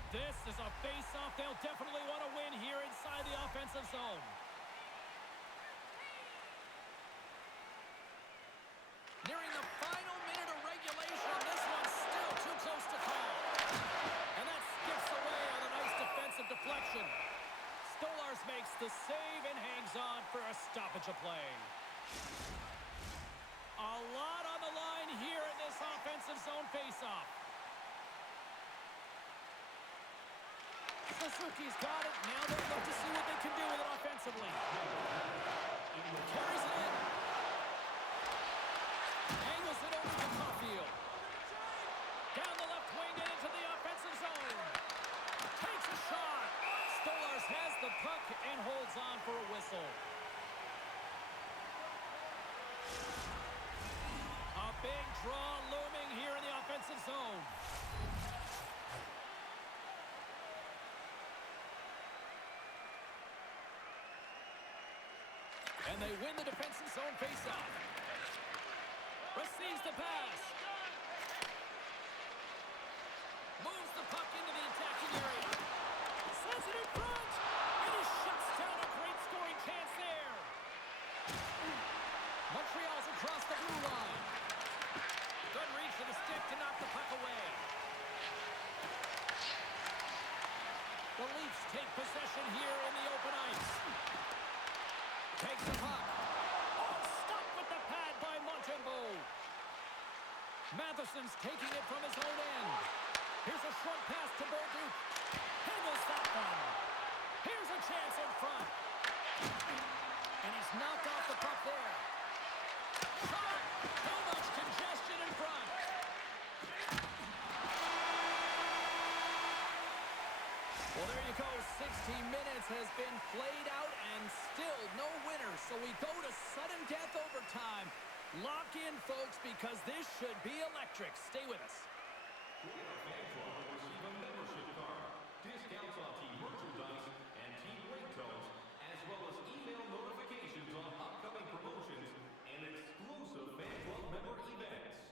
This is a face-off they'll definitely want to win here inside the offensive zone. Nearing the final minute of regulation, this one's still too close to call. And that skips away on a nice defensive deflection. Stolarz makes the save and hangs on for a stoppage of play. A lot on the line here in this offensive zone face-off. Suzuki's got it. Now they'll look to see what they can do with it offensively. Carries it in. Angles it over to Caulfield. Down the left wing and into the offensive zone. Takes a shot. Stolarz has the puck and holds on for a whistle. A big draw looming here in the offensive zone. And they win the defensive zone faceoff. Receives the pass. Moves the puck into the attacking area. Sends it in front. And he shuts down a great scoring chance there. Montreal's across the blue line. Good reach for the stick to knock the puck away. The Leafs take possession here in the open ice. Takes the puck. Oh, stopped with the pad by Montembeault. Matheson's taking it from his own end. Here's a short pass to Bolduc. Handles that one. Here's a chance in front. And he's knocked off the puck there. Shot. Too much congestion in front. Well, there you go. 16 minutes has been played out and still no winner. So we go to sudden death overtime. Lock in, folks, because this should be electric. Stay with us. Join our fan club and receive a membership card, discounts on team merchandise and team ringtones, as well as email notifications on upcoming promotions and exclusive fan club member events.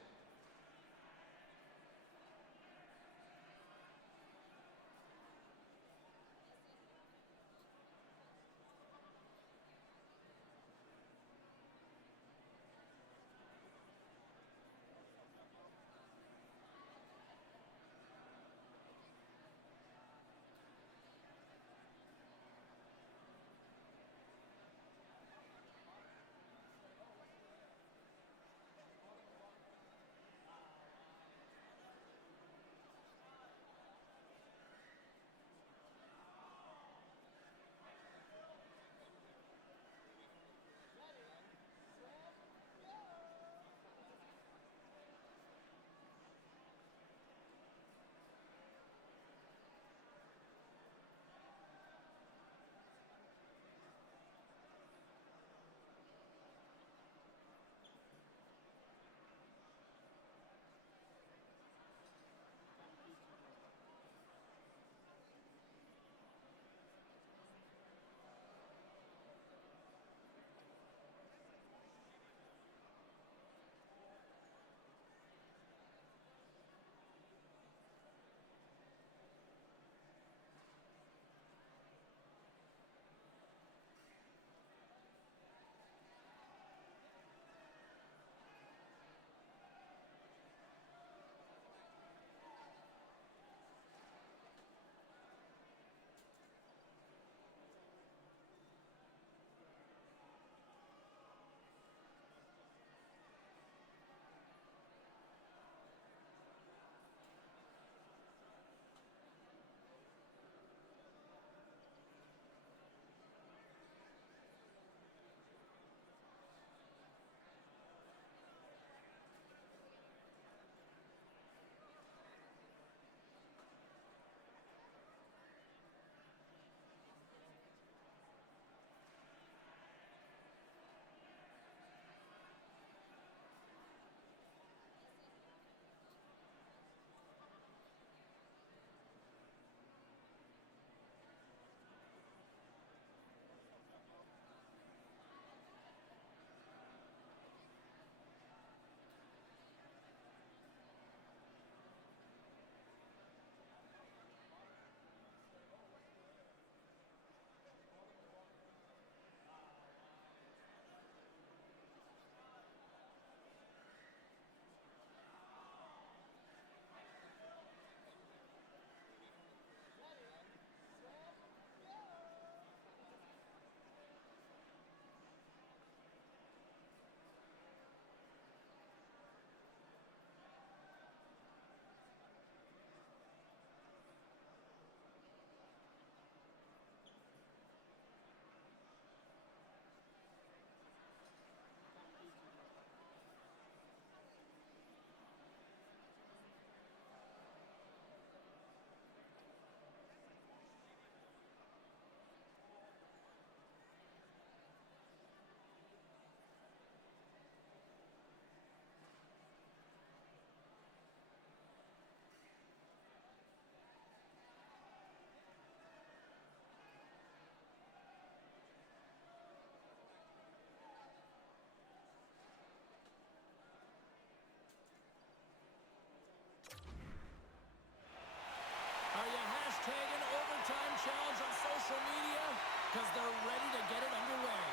because they're ready to get it underway.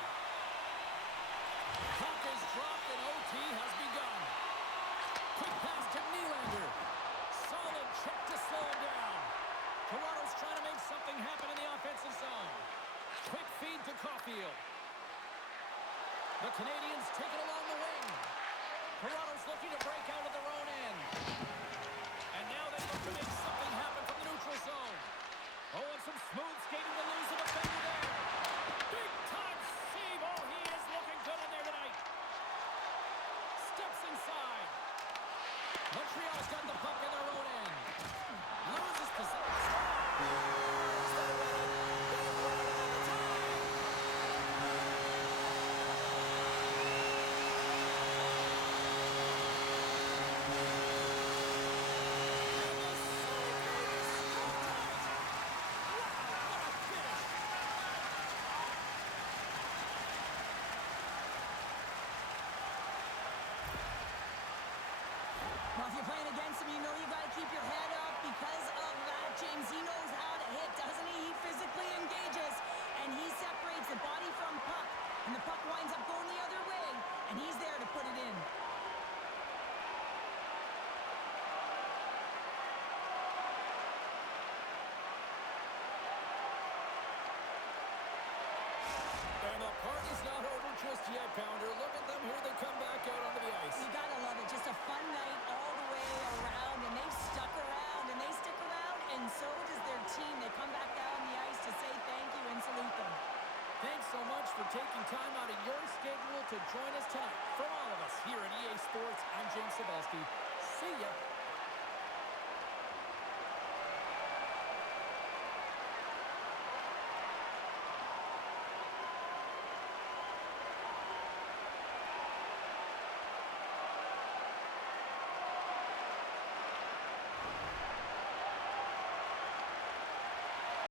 Puck is dropped and OT has begun. Quick pass to Nylander. Solid check to slow him down. Toronto's trying to make something happen in the offensive zone. Quick feed to Caulfield. The Canadiens take it along the wing. Toronto's looking to break out of their own end. And now they look to make something happen from the neutral zone. Oh, and some smooth skating to lose the defender there. Big-time save. Oh, he is looking good in there tonight. Steps inside. Montreal's got the puck in their own end. Loses possession. because of that, James, he knows how to hit, doesn't he? He physically engages, and he separates the body from puck, and the puck winds up going the other way, and he's there to put it in. And the party's not over just yet, Pounder. Look at them here. They come back out onto the ice. You gotta love it. Just a fun night all the way around, and they've stuck around, and they stick around, and so does their team. They come back down on the ice to say thank you and salute them. Thanks so much for taking time out of your schedule to join us tonight. From all of us here at EA Sports, I'm James Cybulski. See ya.